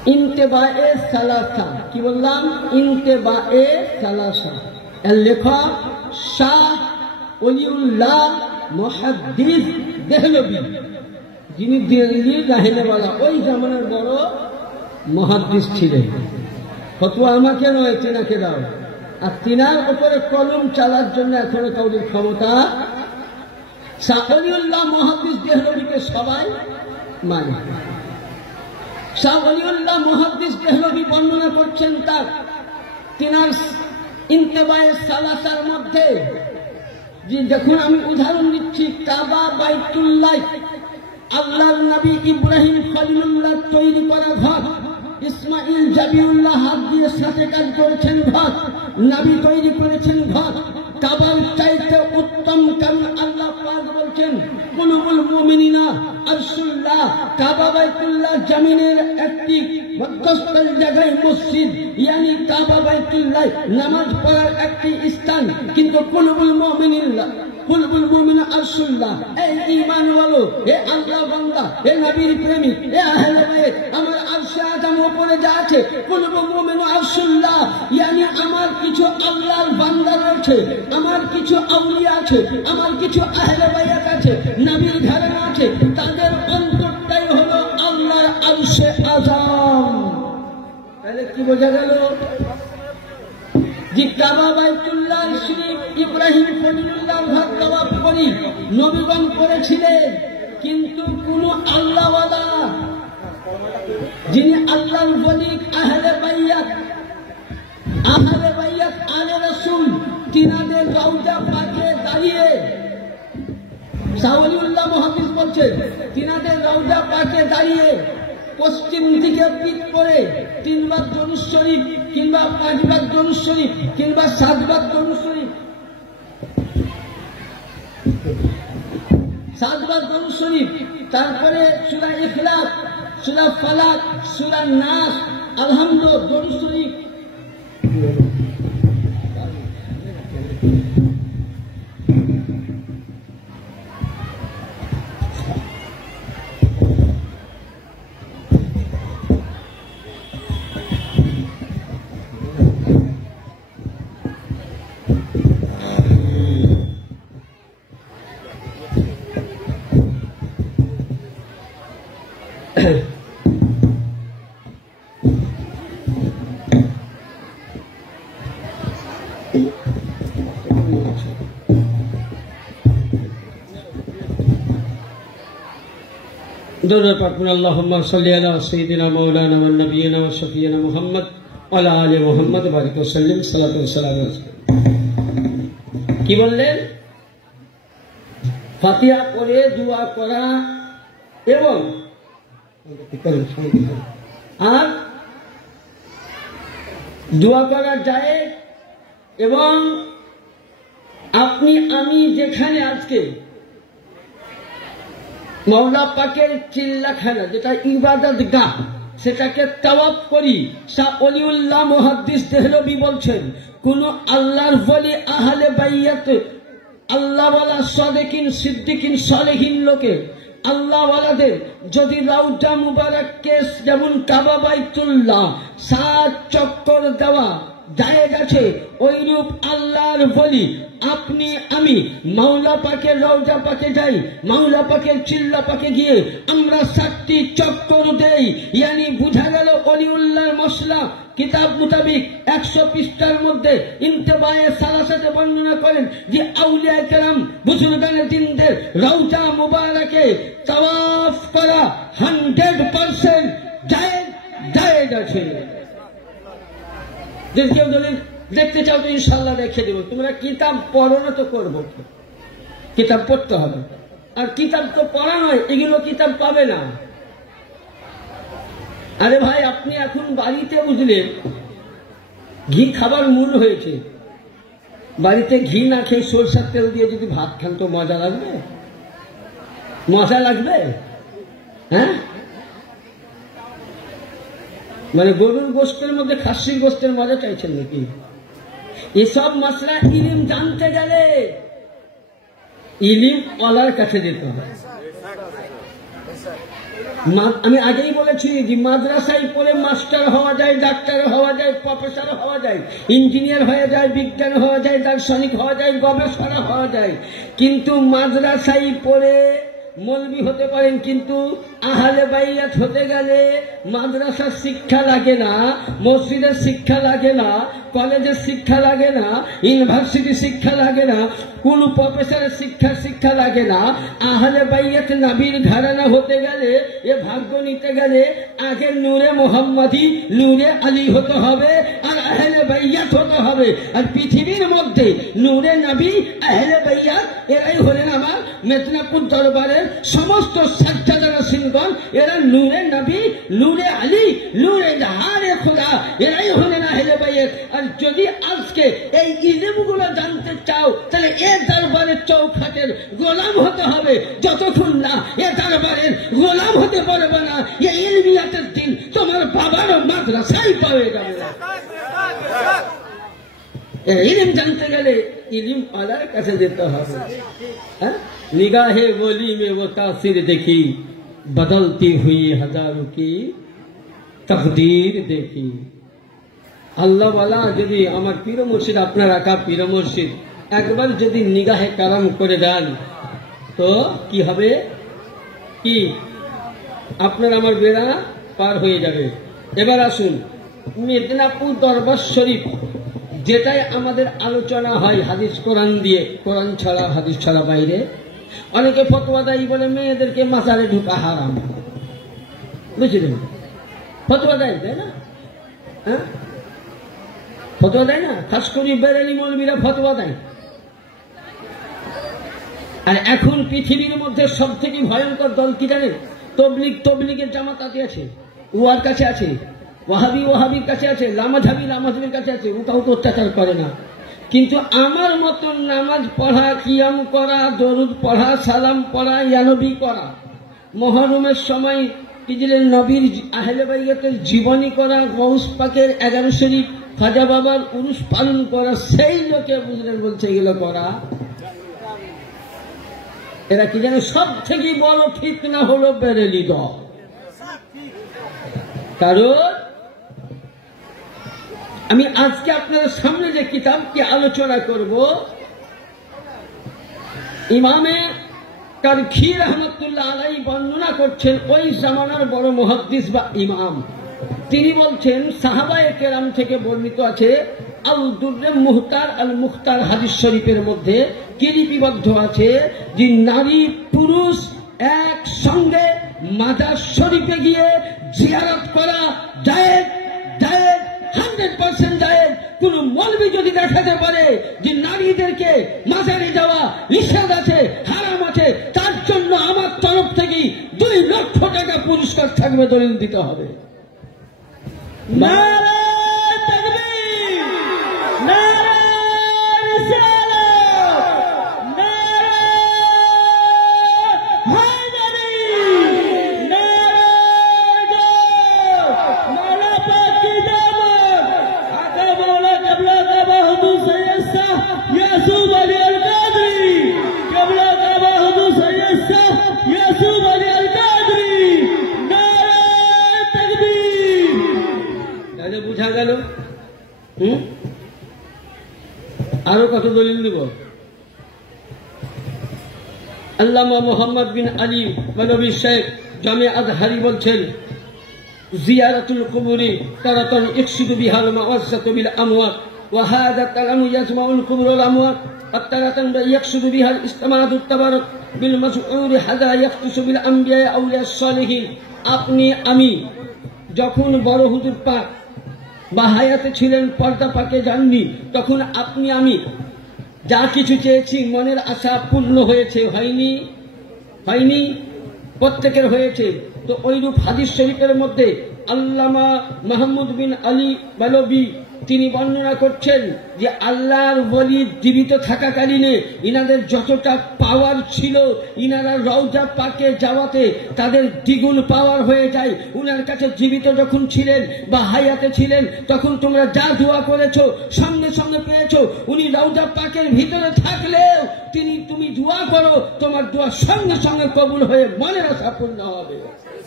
ইন্তেবায়ে সালাসা। কি বললাম? ইন্তেবায়ে সালাসা। এর লেখক শাহ ওলিউল্লাহ মুহাদ্দিস দেহলভী, যিনি দিল্লি রাহেনেওয়ালা, ওই জামানার বড় মুহাদ্দিস ছিলেন। ফতোয়া আমাকে নয়, তিনাকে দাও। আর তিনার উপরে কলম চালার জন্য এখনো কাউরির ক্ষমতা। শাহ ওলিউল্লাহ মুহাদ্দিস দেহলভীকে সবাই মানে। শাহ ওলিউল্লাহ মুহাদ্দিস দেহলভী বর্ণনা করছেন তার তিনার ইন্তেবায়ে সালাসার মধ্যে, যে দেখুন আমি উদাহরণ দিচ্ছি, কাবা বাইতুল্লাহ আল্লাহর নবী ইব্রাহিম খলিলুল্লাহ তৈরি করা ঘর, ইসমাইল জাবিউল্লাহ হাত দিয়ে সাথে কাজ করেছেন ঘর, নবী তৈরি করেছেন ঘর। কাবার চাইতে উত্তম, কারণ আল্লাহ পাক বলছেন কুলুবুল মুমিনিনা আরশুল্লাহ। কাবা বাইতুল্লাহ জমিনের একটি মধ্যস্থল জায়গায় মসজিদ, ইয়ানি কাবা বাইতুল্লাহ নামাজ পড়ার একটি স্থান, কিন্তু কুলুবুল মুমিনিনা কুলুবুল মুমিনা আরশুল্লাহ। এই ঈমান বলো, হে আল্লাহ বান্দা, হে নবীর প্রেমিক, হে আহলে বাইত, আমার আরশে আযম উপরে যা আছে কুলুবুল মুমিনা আরশুল্লাহ, ইয়ানি আমার কিছু আল্লাহর বান্দা রয়েছে, আমার কিছু আউলিয়া আছে, আমার কিছু আহলে বাইত আছে, নবীর ঘরানা আছে, তাদের অন্তরটাই হলো আল্লাহর আরশে আযম। তাহলে কি বোঝা গেল? যে কাবা বাইতুল্লাহ শরীফ ইব্রাহিম খলিলুল্লাহর ঘর তাওয়াফ করি নবীগণ করেছিলেন, কিন্তু কোন আল্লাহওয়ালা যিনি আল্লাহর ওলি আহলে বাইত আলে রাসূল, তিনাদের রওজা পাকে দাঁড়িয়ে শাহ ওলিউল্লাহ মুহাদ্দিস বলছেন, তিনাদের রওজা পাকে দাঁড়িয়ে পশ্চিম দিকে পিঠ করে 3 বার দরুদ শরীফ কিংবা 5 বার দরুদ শরীফ কিংবা 7 বার দরুদ শরীফ, 7 বার দরুদ শরীফ, তারপরে সূরা ইখলাস, সূরা ফালাক, সূরা নাস, আলহামদুলিল্লাহ দরুদ শরীফ। اللهم صل على سيدنا مولانا والنبينا وشفينا محمد وعلى آل محمد وبارك وسلم صلاة والسلام عليه। কি বললেন? ফাতিহা করে দোয়া করা এবং আর দোয়া করা যায়, এবং আপনি আমি যেখানে আজকে মওলা পাকের চিল্লাখানা যেটা ইবাদত গাহ, সেটাকে তাওয়াফ করি। শাহ ওলিউল্লাহ মুহাদ্দিস দেহলভী বলছেন, কোন আল্লাহর ওলি আহলে বাইত আল্লাহওয়ালা সাদিকিন সিদ্দিকিন সালেহিন লোকে আল্লাহওয়ালাদের যদি রওজা মুবারককে যেমন কাবা বাইতুল্লাহ 7 চক্কর দেওয়া জায়েজ আছে, ওইরূপ আল্লাহর ওলি আপনি আমি মাওলা পাকের রওজা পাকে যাই, মাওলা পাকের চিল্লা পাকে গিয়ে আমরা 7টি চক্কর দেই। ইয়ানি বুঝা গেল ওলিউল্লাহর মশলা কিতাব মোতাবিক 100 পৃষ্ঠার মধ্যে ইন্তেবায়ে সালাসাতে বর্ণনা করেন যে আউলিয়া কেরাম বুজুর্গানে দিনদের রওজা মুবারকে তাওয়াফ করা 100% জায়েজ আছে। যে কেউ যদি দেখতে চাও তো ইনশাআল্লাহ দেখে দেব। তোমরা কিতাব পড়ো না তো করবো, কিতাব পড়তে হবে। আর কিতাব তো পড়া নয়, এগুলো কিতাব পাবে না। আরে ভাই, আপনি এখন বাড়িতে বুঝলেন ঘি খাবার মূল হয়েছে, বাড়িতে ঘি না খেয়ে সরষের তেল দিয়ে যদি ভাত খান তো মজা লাগবে? মজা লাগবে? হ্যাঁ, মানে গরুর গোশতের মধ্যে খাসির গোশতের মজা চাইছেন নাকি? এসব মশলা ইলিম জানতে গেলে ইলিম ওয়ালার কাছে যেতে হবে। আমি আগেই বলেছি যে মাদ্রাসায় পড়ে মাস্টার হওয়া যায়, ডাক্তার হওয়া যায়, প্রফেসর হওয়া যায়, ইঞ্জিনিয়ার হয়ে যায়, বিজ্ঞান হওয়া যায়, দার্শনিক হওয়া যায়, গবেষণা হওয়া যায়। কিন্তু মাদ্রাসায় পড়ে মৌলবি হতে পারেন, কিন্তু আহলে বাইয়াত হতে গেলে মাদ্রাসার শিক্ষা লাগে না, মসজিদের শিক্ষা লাগে না, কলেজের শিক্ষা লাগে না, ইউনিভার্সিটি শিক্ষা লাগে না, কোন প্রফেসরের শিক্ষা লাগে না। আহলে বাইয়াত নবীর ঘরানা হতে গেলে, এ ভাগ্য নিতে গেলে আগে নূরে মোহাম্মদী, নূরে আলী হতে হবে, আর আহলে বাইয়াত হতে হবে। আর পৃথিবীর মধ্যে নূরে নবী, আহলে বাইয়াত এরাই হলেন আমার মেদিনীপুর দরবারের সমস্ত সাজ্জাদারা সিনগণ। এরা নূরে নবী, নূরে আলী, নূরে জাহারে খোদা, এরাই হলেন আহলে বাইয়াত। আর যদি আজকে এই ইলমগুলো জানতে চাও, তাহলে এ দরবারের চৌখাটের গোলাম হতে হবে। যতক্ষণ না এ দরবারের গোলাম হতে পারবে না, এ ইলমিয়াতের দিন তোমার বাবার মাদ্রাসায় পাওয়া যাবে না। ইলম জানতে গেলে ইলম আলার কাছে যেতে হবে। निगाहे बोली में वो तासीर देखी, बदलती हुई हजारों की तकदीर देखी। আল্লাহ वाला যদি আমার পীর মুর্শিদ, আপনার রাখা পীর মুর্শিদ একবার যদি নিগাহে কারাম করে দেন, তো কি হবে? কি আপনার আমার বেড়া পার হয়ে যাবে। এবার আসুন মেদিনীপুর দরবার শরীফ, যেটাই আমাদের আলোচনা হয় হাদিস কোরআন দিয়ে, কোরআন ছাড়া হাদিস ছাড়া বাইরে। অনেকে ফতোয়া দেয়, বলে মেয়েদেরকে মাজারে ঢোকা হারাম, বুঝলেন? ফতোয়া দেয়, তাই না? হ্যাঁ, ফতোয়া দেয় না? খাস করে বেরেলি মৌলবীরা ফতোয়া দেয়। আর এখন পৃথিবীর মধ্যে সব থেকে ভয়ঙ্কর দল কি জানেন? তবলিগের জামাতাতে আছে, উয়ার কাছে আছে, ওয়াহাবির কাছে আছে, লামাঝাবির কাছে আছে। ও কাউকে অত্যাচার করে না, কিন্তু আমার মতন নামাজ পড়া, কিয়াম করা, দরুদ পড়া, সালাম পড়া, ইয়ানবী করা, মহরমের সময় ইজলের নবীর আহলে বাইয়াতের জীবনী করা, গৌস পাকের 11 শরীফ, খাজা বাবার উরুস পালন করা, সেই লোকে বুঝলেন বলছে এগুলো করা। এরা কি জানে? সব থেকে বড় ফিতনা হলো বেরেলি দল। কারণ আমি আজকে আপনাদের সামনে যে কিতাবকে আলোচনা করব, ইমামে কারখি রহমতুল্লাহ আলাইহি বর্ণনা করছেন, ওই জামানার বড় মুহাদ্দিস বা ইমাম। তিনি বলছেন, সাহাবায়ে কেরাম থেকে বর্ণিত আছে, আল দুররে মুহতার আল মুখতার হাদিস শরীফের মধ্যে কি লিপিবদ্ধ আছে যে নারী পুরুষ একসঙ্গে মাজার শরীফে গিয়ে জিয়ারত করা জায়েজ, 100% জায়েজ। কোন মৌলবি যদি দেখাতে পারে যে নারীদেরকে মাজারে যাওয়া নিষেধ আছে, হারাম আছে, তার জন্য আমার তরফ থেকে 2 লক্ষ টাকা পুরস্কার থাকবে, দলিল দিতে হবে। নারে তাকবীর, নারে রিসালাত, নারে হায়দারি, নারে মাওলা পাক কি দামত, আকা মাওলা কাবলা কাবা হুজুর সৈয়দ শাহ ইয়াসুফ আলী আল কাদরি, কাবলা কাবা হুজুর সৈয়দ শাহ ইয়াসুফ আলী আল কাদরি, নারে তাকবীর। তাহলে বুঝা গেল। আরো কত দলিল দেব? আল্লামা মোহাম্মদ বিন আলী মানবী শেখ জামে আজহারি বলছেন, জিয়ারাতুল কুবুরি তারাতান ইকসিদু বিহাল মাওয়াজ্জাতু বিল আমওয়াত ওয়া হাযা কালামু ইয়াজমাউল কুবুরুল আমওয়াত আত্তারাতান ইয়াকসিদু বিহাল ইসতিমাদুত তাবারুক বিল মাসউরি হাযা ইয়াখতুসু বিল আমবিয়া আউলিয়াস সালিহিন। আপনি আমি যখন বড় হুজুর পাক বা হায়াতে ছিলেন, পর্দা পাকে যাননি, তখন আপনি আমি যা কিছু চেয়েছি, মনের আশা পূর্ণ হয়েছে, হয়নি? প্রত্যেকের হয়েছে। তো ওইরূপ হাদিস শরীফের মধ্যে আল্লামা মাহমুদ বিন আলী বালবি তিনি বর্ণনা করছেন যে আল্লাহর ওলি জীবিত থাকাকালীনে ইনাদের যতটা পাওয়ার ছিল, ইনারা রওজা পাকে যাওয়াতে তাদের দ্বিগুণ পাওয়ার হয়ে যায়। উনার কাছে জীবিত যখন ছিলেন বা হায়াতে ছিলেন, তখন তোমরা যা দোয়া করেছো সঙ্গে সঙ্গে পেয়েছো। উনি রওজা পাকের ভিতরে থাকলেও তুমি দোয়া করো, তোমার দোয়া সঙ্গে সঙ্গে কবুল হয়ে মনের আশা পূর্ণ হবে।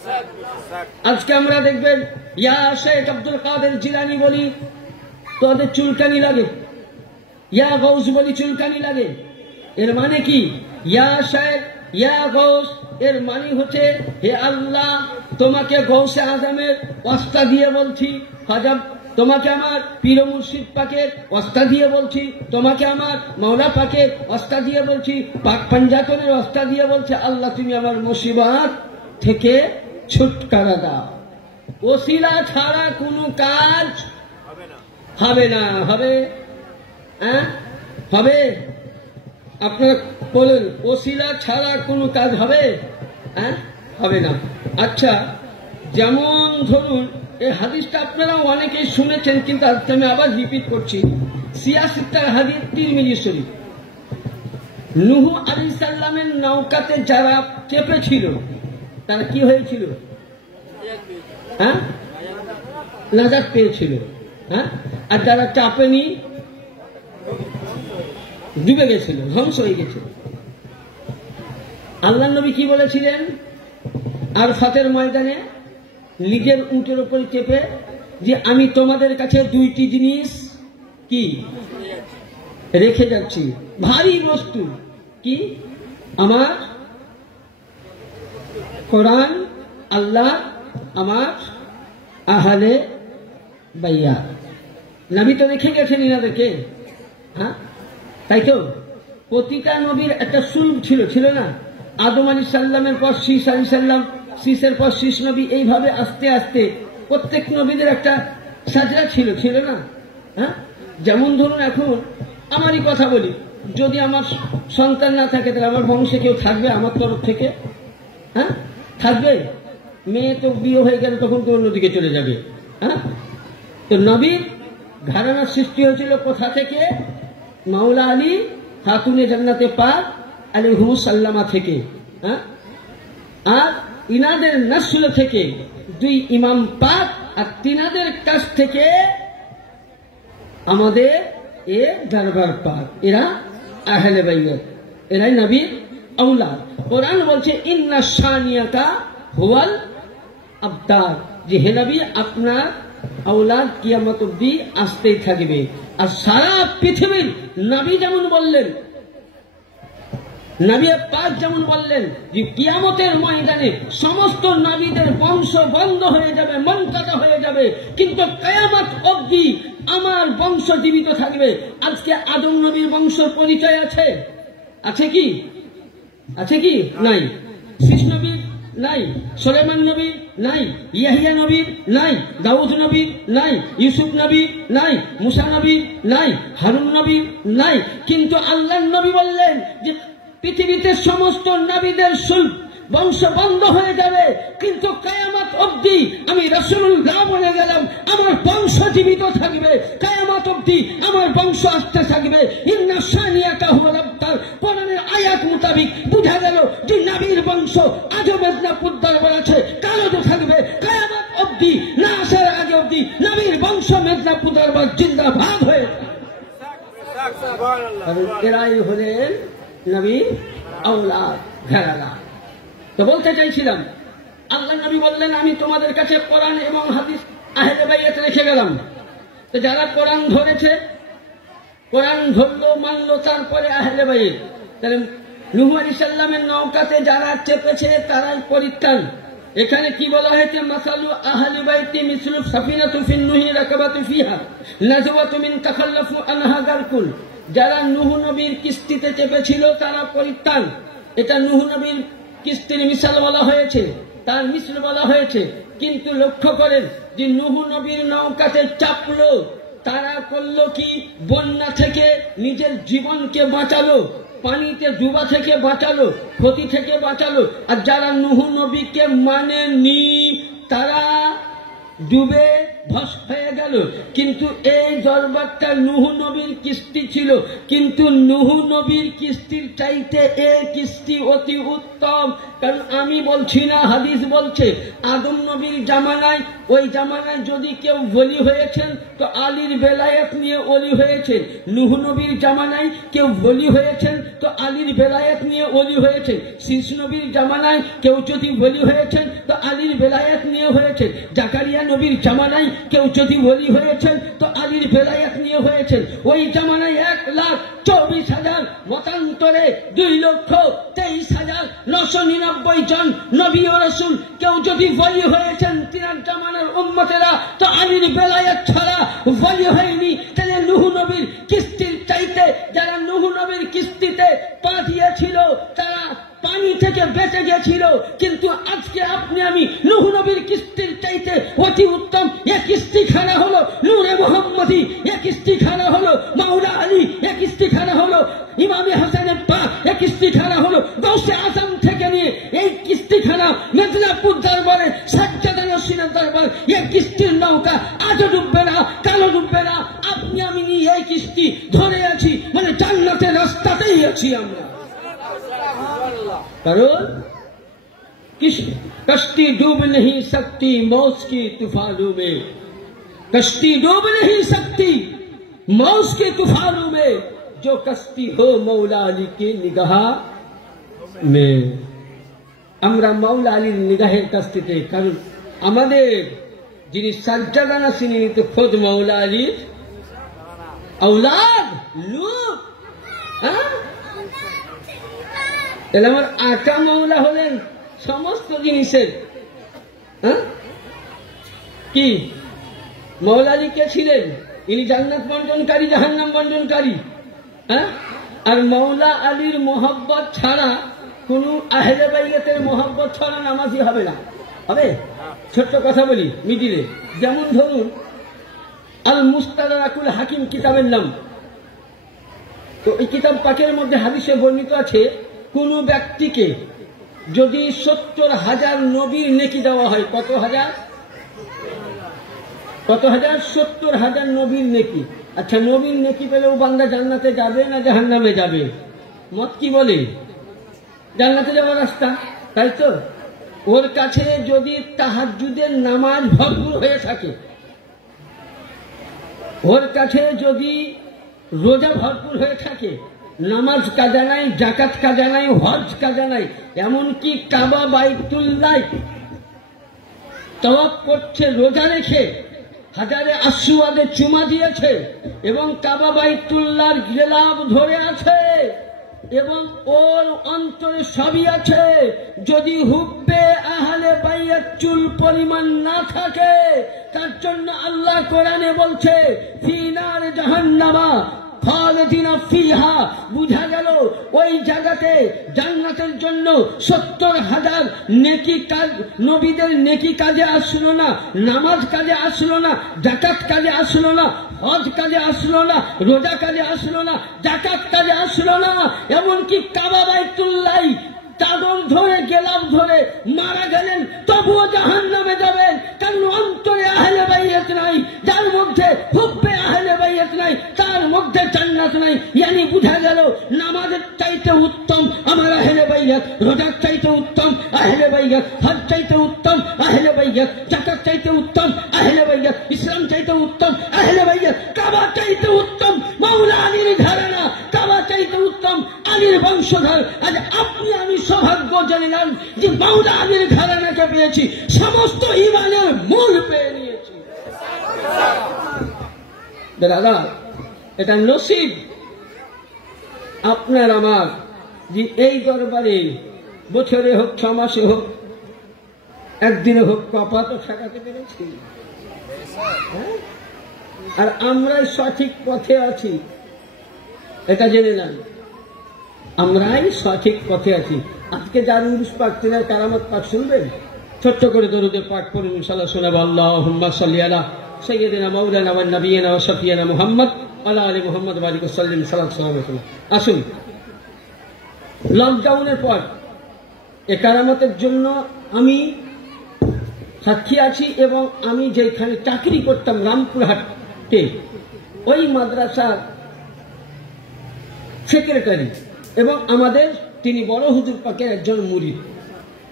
আজকে আমরা দেখবেন ইয়া শেখ আব্দুল কাদের জিলানী বলি তোদের চুলকানি লাগে, ইয়া গৌস বলি চুলকানি লাগে। এর মানে কি? ইয়া শেখ ইয়া গৌস এর মানে হচ্ছে হে আল্লাহ তোমাকে গৌসে আজমের ওয়াস্তা দিয়ে বলছি, হযরত তোমাকে আমার পীর মুর্শিদ পাকের ওয়াস্তা দিয়ে বলছি, তোমাকে আমার মাওলা পাকের ওয়াস্তা দিয়ে বলছি, পাক পাঞ্জাতনের ওয়াস্তা দিয়ে বলছে, আল্লাহ তুমি আমার মুসিবত থেকে ছুটকারা দাও। ওসিলা ছাড়া কোনো কাজ হবে না। হবে? হবে? আপনারা বলেন, ওসিলা ছাড়া কোনো কাজ হবে? হবে না। আচ্ছা, যেমন ধরুন এই হাদিসটা আপনারা অনেকেই শুনেছেন, কিন্তু আজকে আমি আবার রিপিট করছি। 86 হাদিস তিরমিজি শরীফ। নূহ আলাইহিস সালামের নৌকাতে যারা চেপেছিল তারা কি হয়েছিল? নাজাত পেয়েছিল। আর যারা চাপেনি ডুবে গেছিল, ধ্বংস হয়ে গেছিল। আল্লাহ নবী কি বলেছিলেন আরফাতের ময়দানে নিজের উটের উপরে চেপে, যে আমি তোমাদের কাছে দুইটি জিনিস কি রেখে যাচ্ছি, ভারী বস্তু। কি? আমার কোরআন, আল্লাহ, আমার আহলে বাইয়া। নবী তো রেখে গেছেন ইনাদেরকে। তাই তো প্রতিটা নবীর একটা সুলভ ছিল না? আদম আলাইহিস সালামের পর শীস আলাইহিস সালাম, শীসের পর শীস নবী, এইভাবে আস্তে আস্তে প্রত্যেক নবীদের একটা সাজরা ছিল না? যেমন ধরুন এখন আমারই কথা বলি, যদি আমার সন্তান না থাকে তাহলে আমার বংশে কেউ থাকবে আমার তরফ থেকে? থাকবে? মেয়ে তো বিয়ে হয়ে গেলে তখন তো অন্যদিকে চলে যাবে। তো নবীর ঘরানার সৃষ্টি হয়েছিল কোথা থেকে? মাওলা আলী খাতুনে জান্নাতে পাক আলাইহিস সালামা থেকে। আর ইনাদের নসল থেকে দুই ইমাম পাক, আর তিনাদের কাছ থেকে আমাদের এ দরবার পাক। এরা আহলে বাইত, এরাই নবীর আওলাদ। কোরআন বলছে ইন্না শানিয়াকা হুয়াল আবতার, যে হে নবী আপনার আওলাদ কিয়ামত অবধি আসতেই থাকবে। আর সারা পৃথিবীর নবী যেমন বললেন, নবী পাক যেমন বললেন যে কিয়ামতের ময়দানে সমস্ত নবীদের বংশ বন্ধ হয়ে যাবে, মুনকাতা হয়ে যাবে, কিন্তু কিয়ামত অবধি আমার বংশ জীবিত থাকবে। আজকে আদম নবীর বংশের পরিচয় আছে? আছে কি? আছে কি? নাই। শীষ নবীর নাই, সুলাইমান নবীর নাই, ইয়াহিয়া নবীর নাই, দাউদ নবীর নাই, ইউসুফ নবীর নাই, মুসা নবীর নাই, হারুন নবীর নাই। কিন্তু আল্লাহর নবী বললেন যে পৃথিবীতে সমস্ত নবীদের বংশ বন্ধ হয়ে যাবে, কিন্তু কিয়ামত অবধি আমি রাসূলুল্লাহ বলে গেলাম আমার বংশ জীবিত থাকবে। কিয়ামত অবধি আমার বংশ আসতে থাকবে। ইন্না শানিয়াকা হুয়াল আবতার, কোরআনের আয়াত মোতাবেক বুঝা গেল যে নবীর বংশ আজও মেদিনীপুর দরবার আছে, কালও তো থাকবে। কিয়ামত অবধি না আসার আগে অবধি নবীর বংশ মেদিনীপুর দরবার জিন্দাবাদ হয়ে। এরাই হলেন নবীর আওলাদ, ঘরানা। তো বলতে চাইছিলাম, আল্লাহ নবী বললেন আমি তোমাদের কাছে কোরআন এবং হাদিস আহলে বাইত রেখে গেলাম। তো যারা কোরআন ধরেছে, কোরআন ধরলো মানলো, তারপরে আহলে বাইত। তাহলে নূহ আলাইহিস সালামের নৌকাতে যারা চেপেছে তারাই পরিত্রাণ। এখানে কি বলা হয়েছে? মাসালু আহলি বাইতি মিসলু সাফিনাতু ফিন নূহি রাকাবাতু ফিহা নাজওয়াতু মিন তাখাল্লাফু আনহা গারকুল। যারা নূহ নবীর কিস্তিতে চেপেছিল তারা পরিত্রাণ। এটা নূহ নবীর কিস্তির মিসাল বলা হয়েছে, তার মিসল বলা হয়েছে। কিন্তু লক্ষ্য করেন যে নূহ নবীর নৌকাতে চাপলো, তারা করলো কি? বন্যা থেকে নিজের জীবনকে বাঁচালো, পানিতে ডুবা থেকে বাঁচালো, ক্ষতি থেকে বাঁচালো। আর যারা নূহ নবীকে মানেনি তারা ডুবে ভস্ম হয়ে গেল। কিন্তু এই দরবারটা নূহ নবীর কিস্তি ছিল, কিন্তু নূহ নবীর কিস্তির চাইতে এই কিস্তি অতি উত্তম। কারণ আমি বলছি না, হাদিস বলছে আদম নবীর জামানায়, ওই জামানায় যদি কেউ ওলি হয়েছেন তো আলীর বেলায়েত নিয়ে ওলি হয়েছেন। নূহ নবীর জামানায় কেউ ওলি হয়েছেন তো আলীর বেলায়েত নিয়ে ওলি হয়েছেন। শীষ নবীর জামানায় কেউ যদি ওলি হয়েছেন তো আলীর বেলায়েত নিয়ে হয়েছেন। জাকারিয়া নবীর জামানায় কেউ যদি ওলি হয়েছেন তো আলীর বেলায়েত নিয়ে হয়েছেন। ওই জামানায় 1,24,000, মতান্তরে 2,23,999 জন নবী ও রাসূল কেউ যদি ওলি হয়েছেন তিনার জামানার উম্মতেরা, তো আলীর বেলায়েত ছাড়া ওলি হয়নি। তাহলে নূহ নবীর কিস্তির চাইতে, যারা নূহ নবীর কিস্তিতে পা দিয়েছিল তারা পানি থেকে বেঁচে গেছিল, কিন্তু আজকে আপনি আমি নূহ নবীর কিস্তির চাইতে অতি উত্তম এ কিস্তিখানা হলো নূরে মুহাম্মদী, এ কিস্তিখানা হলো মাওলা আলী, এ কিস্তিখানা হলো ইমামে হাসানের পা, এ কিস্তিখানা হলো গৌসে আজম থেকে নিয়ে এই কিস্তিখানা মেদিনীপুর দরবারে সাজ্জাদা নসিনের দরবার। এই কিস্তির নৌকা আজও ডুববে না, কালো ডুববে না। আপনি আমি নিয়ে এই কিস্তি ধরে আছি, মানে জান্নাতের রাস্তাতেই আছি আমরা। কারণ कश्ती डूब नहीं सकती मौज की तूफानों में, कश्ती डूब नहीं सकती मौज के तूफानों में, जो कश्ती हो मौला अली की निगाह में। আমরা মাওলা আলীর নিগাহের কাস্তিতে, কারণ আমাদের যিনি সাজ্জাদা নসিনী তো খোদ মাওলা আলীর औलाद लोग। তাহলে আমার আকা মাওলা হলেন সমস্ত জিনিসের। কি মাওলা আলী কে ছিলেন? ইনি জান্নাত বন্টনকারী, জাহান্নাম বন্টনকারী। আর মাওলা আলীর মোহাব্বত ছাড়া, কোন আহলে বাইতের মোহাব্বত ছাড়া নামাজি হবে না। হবে? ছোট্ট কথা বলি মিডিলে, যেমন ধরুন আল মুস্তাদরাকুল হাকিম কিতাবের নাম, তো এই কিতাব পাকের মধ্যে হাদিসে বর্ণিত আছে কোন ব্যক্তিকে যদি 70,000 নবীর নেকি দেওয়া হয়, কত হাজার? 70,000 নবীর নেকি। আচ্ছা, নবীর নেকি পেলেও বান্দা জান্নাতে যাবে না জাহান্নামে যাবে? মত কি বলে? জান্নাতে যাওয়ার রাস্তা, তাই তো? ওর কাছে যদি তাহাজ্জুদের নামাজ ভরপুর হয়ে থাকে, ওর কাছে যদি রোজা ভরপুর হয়ে থাকে, নামাজ কাজা নাই, জাকাত কাজা নাই, হজ কাজা নাই, এমনকি কাবা বাইতুল্লাহ তাওয়াফ করছে রোজা রেখে, হাজারে আসওয়াদে চুমা দিয়েছে এবং কাবা বাইতুল্লাহর গিলাফ ধরে আছে এবং ওর অন্তরে সবই আছে, যদি হুব্বে আহলে বাইত চুল পরিমাণ না থাকে, তার জন্য আল্লাহ কোরআনে বলছে ফি নার জাহান্নামা খালিদিনা ফিহা। বুঝা গেল ওই জায়গাতে জান্নাতের জন্য 70,000 নেকি কাজ, নবীদের নেকি কাজে আসলো না, নামাজ কাজে আসলো না, জাকাত কাজে আসলো না, হজ কাজে আসলো না, রোজা কাজে আসলো না, জাকাত কাজে আসলো না, এমনকি কাবা বাইতুল্লাহ চাদর ধরে গেলাম ধরে মারা গেলেন, তবুও জাহান্নামে যাবেন। কারণ অন্তরে আহলে বাইত নাই, যার মধ্যে হুব্বে আহলে বাইত নাই, তার মধ্যে জান্নাত নাই। ইয়ানি বুঝা গেল নামাজের চাইতে উত্তম আমার আহলে বাইত, রোজার চাইতে উত্তম আহলে বাইত, হজ চাইতে উত্তম আহলে বাইত, জাকাত চাইতে উত্তম আহলে বাইত, ইসলাম চাইতে উত্তম আহলে বাইত, কাবা চাইতে উত্তম মাওলা আলীর ঘরানা, কাবা চাইতে উত্তম আলীর বংশধর। আজ আপনি আমি সৌভাগ্য জানিলাম যে মাওলা আলীর ঘরানাকে পেয়েছি, সমস্ত ঈমানের মূল পেয়ে নিয়েছি। দাদা, এটা নসিব আপনার আমার যে এই দরবারে বছরে হোক, 6 মাসে হোক, একদিনে হোক, কপা তো ঠেকাতে পেরেছি। আর আমরাই সঠিক পথে আছি, এটা জেনে নেন, আমরাই সঠিক পথে আছি। আজকে যার উরুস পাক তিনার কারামত পাক শুনবেন, ছোট্ট করে দরুদে পাক পড়ুন, ইনশাআল্লাহ শোনাবো। আল্লাহুম্মা সাল্লি আলা সাইয়্যিদিনা মাওলানা ওয়া নাবিয়িনা ওয়া শাফিয়ানা মুহাম্মদ আলা আলি মুহাম্মদ ওয়া আলিহি ওয়াসাল্লাম সাল্লাল্লাহু আলাইহি ওয়াসাল্লাম। আসুন, লকডাউনের পর এ কারামতের জন্য আমি সাক্ষী আছি এবং আমি যেখানে চাকরি করতাম রামপুরহাটে, ওই মাদ্রাসার সেক্রেটারি এবং আমাদের তিনি বড় হুজুর পাকের একজন মুরিদ।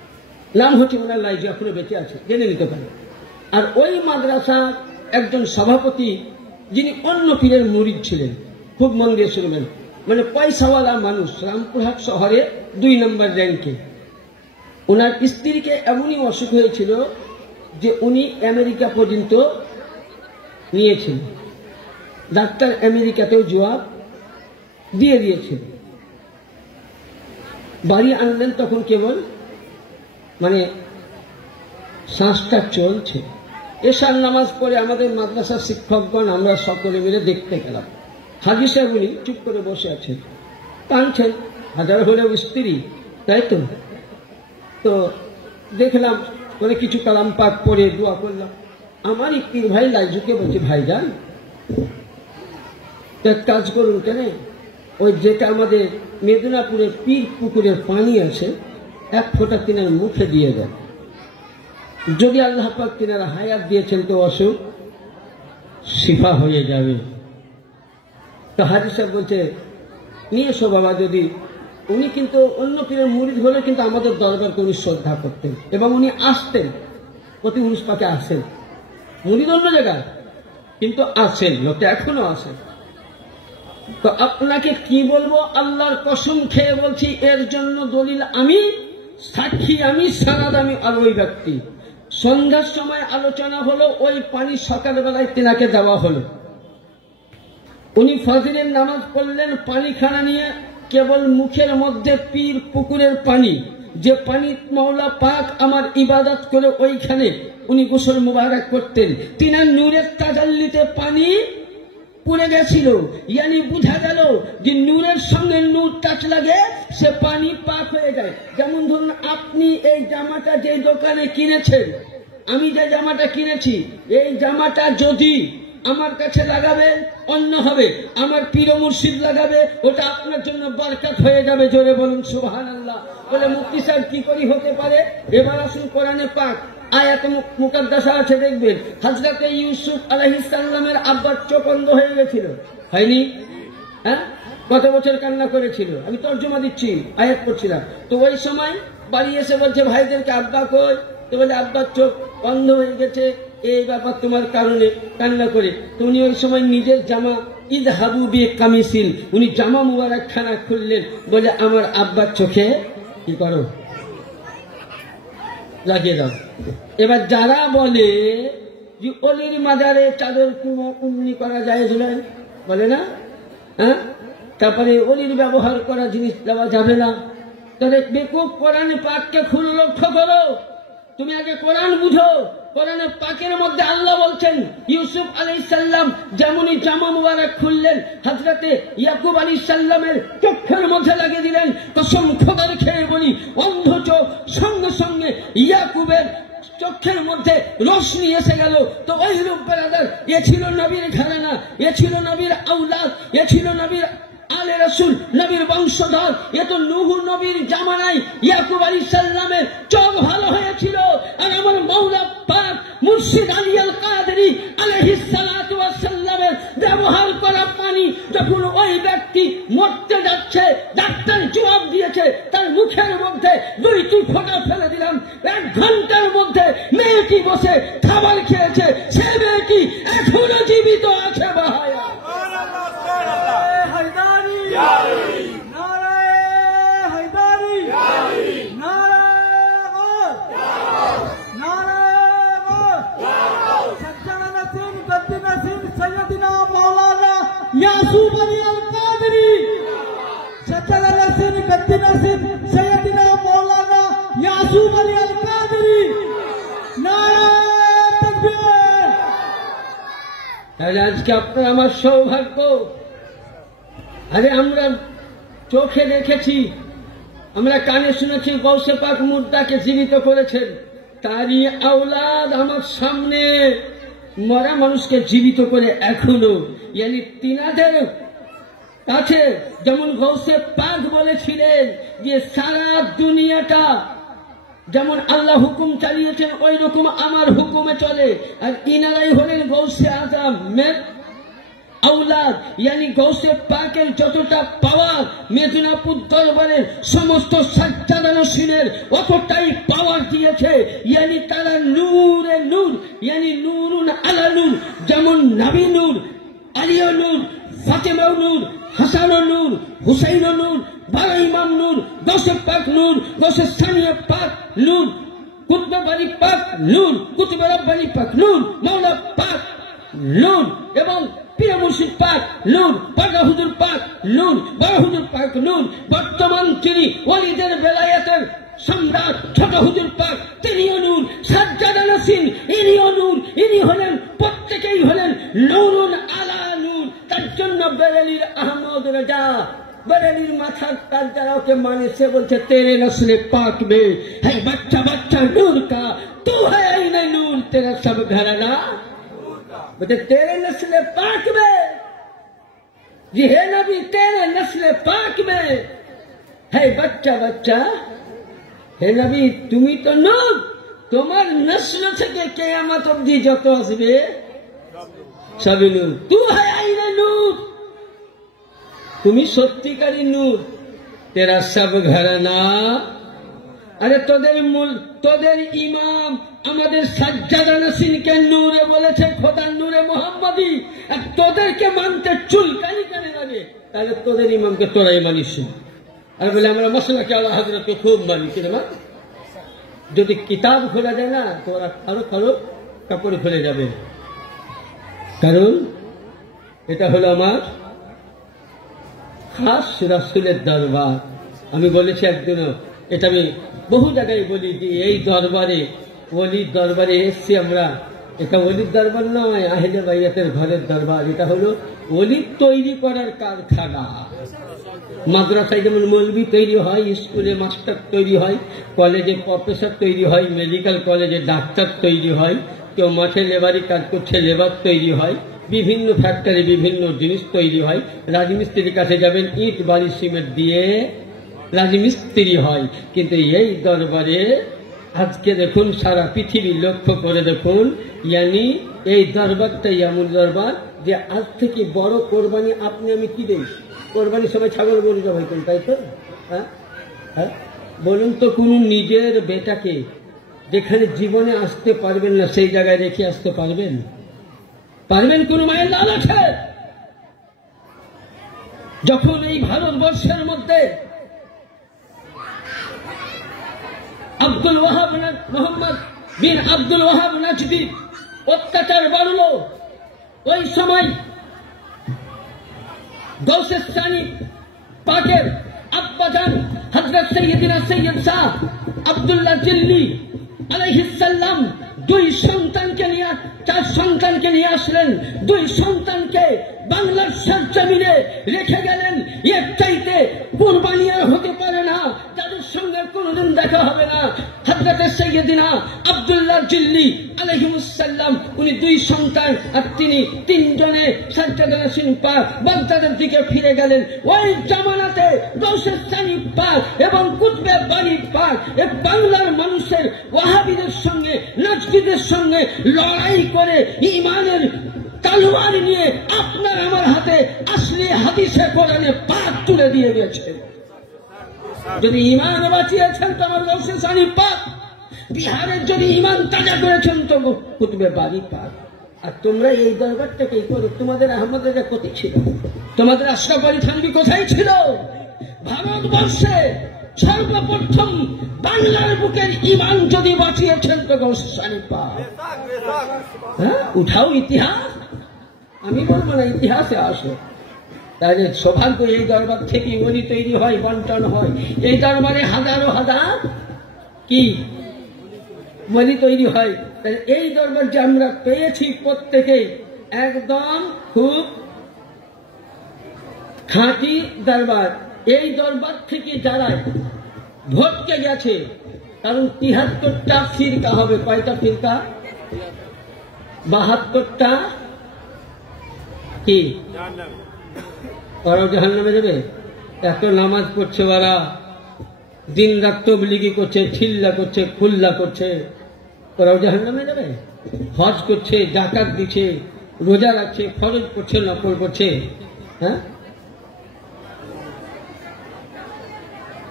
নাম হচ্ছে ওনার লাইজি, এখনো বেঁচে আছে, জেনে নিতে পারে। আর ওই মাদ্রাসার একজন সভাপতি যিনি অন্য পীরের মুরিদ ছিলেন, খুব মন দিয়ে শুনবেন, মানে পয়সাওয়ালা মানুষ, রামপুরহাট শহরে 2 নম্বর র্যাঙ্কে। ওনার স্ত্রীকে এমনই অসুখ হয়েছিল যে উনি আমেরিকা পর্যন্ত নিয়েছেন, ডাক্তার আমেরিকাতেও জবাব দিয়ে দিয়েছিল। বাড়ি আনলেন তখন কেবল মানে শ্বাসটা চলছে। এশার নামাজ পড়ে আমাদের মাদ্রাসার শিক্ষকগণ আমরা সকলে মিলে দেখতে গেলাম। হাজি সাহেব উনি চুপ করে বসে আছেন, টানছেন, হাজার হলেও স্ত্রী, তাই তো। তো দেখলাম মানে কিছু কালাম পাক পড়ে দোয়া করলাম। আমারই পীর ভাই লাইজুকে বলছি, ভাইজান এক কাজ করুন, কেন ওই যেটা আমাদের মেদিনীপুরের পীর পুকুরের পানি আছে 1 ফোঁটা তিনার মুখে দিয়ে দেন, যদি আল্লাহ পাক তিনারা হায়াত দিয়েছেন তো অসুখ শিফা হয়ে যাবে। তো হাজি সাহেব বলছে, নিয়ে এসো বাবা। যদি উনি কিন্তু অন্য পীরের মুরিদ হলে কিন্তু আমাদের দরবারকে উনি শ্রদ্ধা করতেন এবং উনি আসতেন, প্রতি 19 পাকে আসেন। মুরিদ অন্য জায়গায় কিন্তু আসেন, লোকটা এখনো আসেন। তো আপনাকে কি বলবো, আল্লাহর কসম খেয়ে বলছি, এর জন্য দলিল আমি, সাক্ষী আমি, সারাদ আমি। আর ওই ব্যক্তি সন্ধ্যার সময় আলোচনা হলো, ওই পানি সকালবেলায় তেনাকে দেওয়া হলো। উনি ফজরের নামাজ পড়লেন, পানিখানা নিয়ে কেবল মুখের মধ্যে পীর পুকুরের পানি, যে পানি মওলা পাক আমার ইবাদত করে ওইখানে উনি গোসল মুবারক করতেন, তিনার নূরের তাজাল্লিতে পানি পড়ে গেছিল। ইয়ানি বুঝা গেল যে নূরের সঙ্গে নূর টাচ লাগে, সে পানি পাক হয়ে যায়। যেমন ধরুন আপনি এই জামাটা যে দোকানে কিনেছেন, আমি যে জামাটা কিনেছি, এই জামাটা যদি আমার কাছে লাগাবেন অন্য হবে, আমার পীর মুর্শিদ লাগাবে, ওটা আপনার জন্য বরকত হয়ে যাবে। জোরে বলুন সুবহানাল্লাহ। বলে মুফতি সাহেব কি করে হতে পারে? এবার আসুন কোরআনে পাক আয়াত মুকাদ্দাসা আছে, দেখবেন হযরতে ইউসুফ আলাইহিস সালামের আব্বার চোখ অন্ধ হয়ে গেছিল, হয়নি? হ্যাঁ, কত বছর কান্না করেছিল? আমি তর্জমা দিচ্ছি, আয়াত পড়ছিলাম। তো ওই সময় বাড়ি এসে বলছে ভাইদেরকে, আব্বা কই? তো বলে আব্বার চোখ অন্ধ হয়ে গেছে, এই ব্যাপার তোমার কারণে কান্না করে। তো উনি ওই সময় নিজের জামা ইযহাবু বিকামিসিন, উনি জামা মুবারক খানা খুললেন, বলে আমার আব্বার চোখে কি করো, লাগিয়ে দাও। এবার যারা বলে যে অলির মাজারে চাদর উন্নি করা যায়, বলে না, হ্যাঁ, তারপরে অলির ব্যবহার করা জিনিস দেওয়া যাবে না, তাহলে বেকুব কোরআনে পাককে খুলে লক্ষ্য করো। তুমি আগে কোরআন বুঝো। কোরআনে পাকের মধ্যে আল্লাহ বলছেন, ইউসুফ আলাইহিস সালাম যেমনই জামা মুবারক খুললেন, হযরতে ইয়াকুব আলাইহিস সালামের চোখের মধ্যে লাগিয়ে দিলেন। কসম খোদার খেয়ে বলি, অন্ধ চোখ সঙ্গে সঙ্গে ইয়াকুবের চোখের মধ্যে রোশনি এসে গেল। তো ওই রূপ বেরাদার, এ ছিল নবীর ঘরানা, এ ছিল নবীর আওলাদ, এ ছিল নবীর আলে রাসূল, নবীর বংশধর। এ তো নূহ নবীর জামানায় ইয়াকুব আলাইহিস সালামের চোখ ভালো হয়েছিল। আর আমার মাওলা পাক মুর্শিদ আলী আল কাদেরী আলাইহিস সালাতু ওয়াস সালামের ব্যবহার করা পানি যখন ওই ব্যক্তি মরতে যাচ্ছে, ডাক্তার জবাব দিয়েছে, তার মুখের মধ্যে 2টি ফোঁটা ফেলে দিলাম। 1 ঘন্টার মধ্যে মেয়েটি বসে খাবার খেয়েছে, সে মেয়েটি এখনো জীবিত আছে। বাহায়া यासूब अली अल कादरी, सच्चल नसीब गद्दी नसीब सैयदना मौलाना यासूब अली अल कादरी, नारा तकबीर। তাহলে আজকে আপনার আমার সৌভাগ্য, আরে আমরা চোখে দেখেছি, আমরা কানে শুনেছি গৌসে পাক মুর্দাকে জীবিত করেছেন, তারই আওলাদ আমার সামনে মরা মানুষকে জীবিত করে এখনো, ইয়ানি তিনাদের কাছে যেমন গৌসে পাক বলেছিলেন যে সারা দুনিয়াটা যেমন আল্লাহ হুকুম চালিয়েছেন ওই রকম আমার হুকুমে চলে। আর ইনারাই হলেন গৌসে আজমের আওলাদ, ইয়ানি গৌসে পাকের যতটা পাওয়ার মেদিনীপুর দরবারের সমস্ত সাজ্জাদানশীনের অতটাই পাওয়ার দিয়ে দিয়েছে, ইয়ানি তারা নূরে নূর, ইয়ানি নূরুন আলা নূর। যেমন নবী নূর, আলিও নূর, ফাতেমা নূর, হাসান নূর, হুসাইন নূর, 12 ইমাম নূর, 10 পাক নূর, 10 স্থানীয় পাক নূর, কুতুবে বাড়ি পাক নূর, কুতুবে রব্বানি পাক নূর, মাওলা পাক নূর, এবং পীর মুর্শিদ পাক নূর, পাগা হুজুর পাক নূর, বড় হুজুর পাক নূর। বর্তমান তিনি ওয়ালিদের বেলায়েতের সম্রাট ছোট হুজুর পাক, তিনিও নূর। সাজ্জাদা নাসির ইনিও নূর। ইনি হলেন, প্রত্যেকেই হলেন নূরুন আলা নূর। তার জন্য বেরেলির আহমদ রাজা, বেরেলির মাথার তার যারা ওকে মানে, সে বলছে তেরে নসলে পাক মে है बच्चा बच्चा नूर का, तू है आईना नूर, तेरा सब घराना बोले तेरे नस्ल पाक में, जी है नबी तेरे नस्ल पाक में है बच्चा बच्चा, হে নবী তুমি তো নূর, তোমার নসল থেকে কিয়ামত অবধি যত আসবে সবই নূর। তু है आईना नूर, তুমি সত্যিকারী নূর, তেরা সব ঘরানা। আরে তোদের ইমাম আমাদের সাজ্জাদা নাসিরকে নূরে বলেছে, খোদার নূরে মোহাম্মদী, আর তোদেরকে মানতে চুলকানি কেন লাগে? তাহলে তোদের ইমামকে তোরাই মানিস। আর বলে আমরা মশলাকে আল্লাহ হযরতকে খুব মানি। কিনা যদি কিতাব খোলা যায় না, তোরা কারো কাপড় খুলে যাবে, কারণ এটা হলো আমার খাস রাসূলের দরবার। আমি বলেছি একদিনও, এটা আমি বহু জায়গায় বলি যে এই দরবারে, ওলির দরবারে এসছি আমরা। এটা ওলির দরবার নয়, আহলে বাইয়াতের ঘরের দরবার। এটা হলো ওলির তৈরি করার কারখানা। মাদ্রাসায় যেমন মৌলবি তৈরি হয়, স্কুলে মাস্টার তৈরি হয়, কলেজে প্রফেসর তৈরি হয়, মেডিকেল কলেজে ডাক্তার তৈরি হয়, কেউ মাঠে লেবারি কাজ করছে, লেবার তৈরি হয়, বিভিন্ন ফ্যাক্টরি বিভিন্ন জিনিস তৈরি হয়। রাজমিস্ত্রির কাছে যাবেন, ইট বালি সিমেন্ট দিয়ে রাজমিস্ত্রি হয়। কিন্তু এই দরবারে আজকে দেখুন, সারা পৃথিবী লক্ষ্য করে দেখুন, ইয়ানি এই দরবারটা এমন দরবার যে আজ থেকে বড় কোরবানি আপনি আমি কি দেই? কোরবানি সবাই ছাগল গরু জবাই করেন, তাই তো? হ্যাঁ হ্যাঁ, বলুন তো কোন নিজের বেটাকে যেখানে জীবনে আসতে পারবেন না সেই জায়গায় রেখে আসতে পারবেন? পারবেন? কোন মায়ের লাল আছে? যখন এই ভারতবর্ষের মধ্যে মোহাম্মদ বিন আব্দুল ওয়াহাব নাজদি অত্যাচার বাড়ল, ওই সময় গৌসে সানি পাকের আব্বাজান হযরত সৈয়দিনা সৈয়দ শাহ আব্দুল্লাহ জিল্লি আলাইহিস সালাম 2 সন্তানকে নিয়ে, 4 সন্তানকে নিয়ে আসলেন। 2 সন্তানকে বাংলার সরজমিনে রেখে গেলেন। এর চাইতে কুরবানি আর হতে পারে না, যাদের সঙ্গে কোনোদিন দেখা হবে না। হযরত সৈয়দিনা আব্দুল্লাহ জিল্লি আলাইহিস সালাম, উনি 2 সন্তান, আর তিনি 3 জনে সাজ্জাদা নাসির পাক বাগদাদের দিকে ফিরে গেলেন। ওই জামানাতে গৌসে সানি পাক এবং কুতুবে বাড়ি পাক এই বাংলার মানুষের ওয়াহাবিদের সঙ্গে, নাজদিদের সঙ্গে লড়াই করে ইমানের তলোয়ার নিয়ে আপনার আমার হাতে আসলি হাদিসে কোরআনে পাক তুলে দিয়ে গেছে। যদি ইমান বাঁচিয়েছেন তো আমার গৌসে সানি পাক, বিহারের যদি ইমান তাজা করেছেন তো কুতুবে বাড়ি পাক। আর তোমরা এই দরবারটাকে করো, তোমাদের আহমদের কোথায় ছিল? তোমাদের আশরাফ আলী থানভী কোথায় ছিল? ভারতবর্ষে সর্বপ্রথম বাংলার বুকের ইমান যদি বাঁচিয়েছেন তো গৌসে সানি পাক। হ্যাঁ, উঠাও ইতিহাস, আমি বলবো না, ইতিহাসে আসো। তাহলে সৌভাগ্য, এই দরবার থেকে ওলি তৈরি হয়, বন্টন হয়। এই দরবারে হাজারো হাজার কি ওলি তৈরি হয়। তাহলে এই দরবার যে আমরা পেয়েছি প্রত্যেকেই একদম খুব খাঁটি দরবার। এই দরবার থেকে যারা ভটকে গেছে, কারণ 73টা ফিরকা হবে। কয়টা ফিরকা? 72টা কি ওরাও জাহান্নামে যাবে। এত নামাজ পড়ছে, ওরা দিন রাত তবলিগি করছে, ঠিল্লা করছে, খুল্লা করছে, ওরাও জাহান্নামে যাবে। হজ করছে, যাকাত দিচ্ছে, রোজা রাখছে, ফরজ করছে, নফল করছে। হ্যাঁ,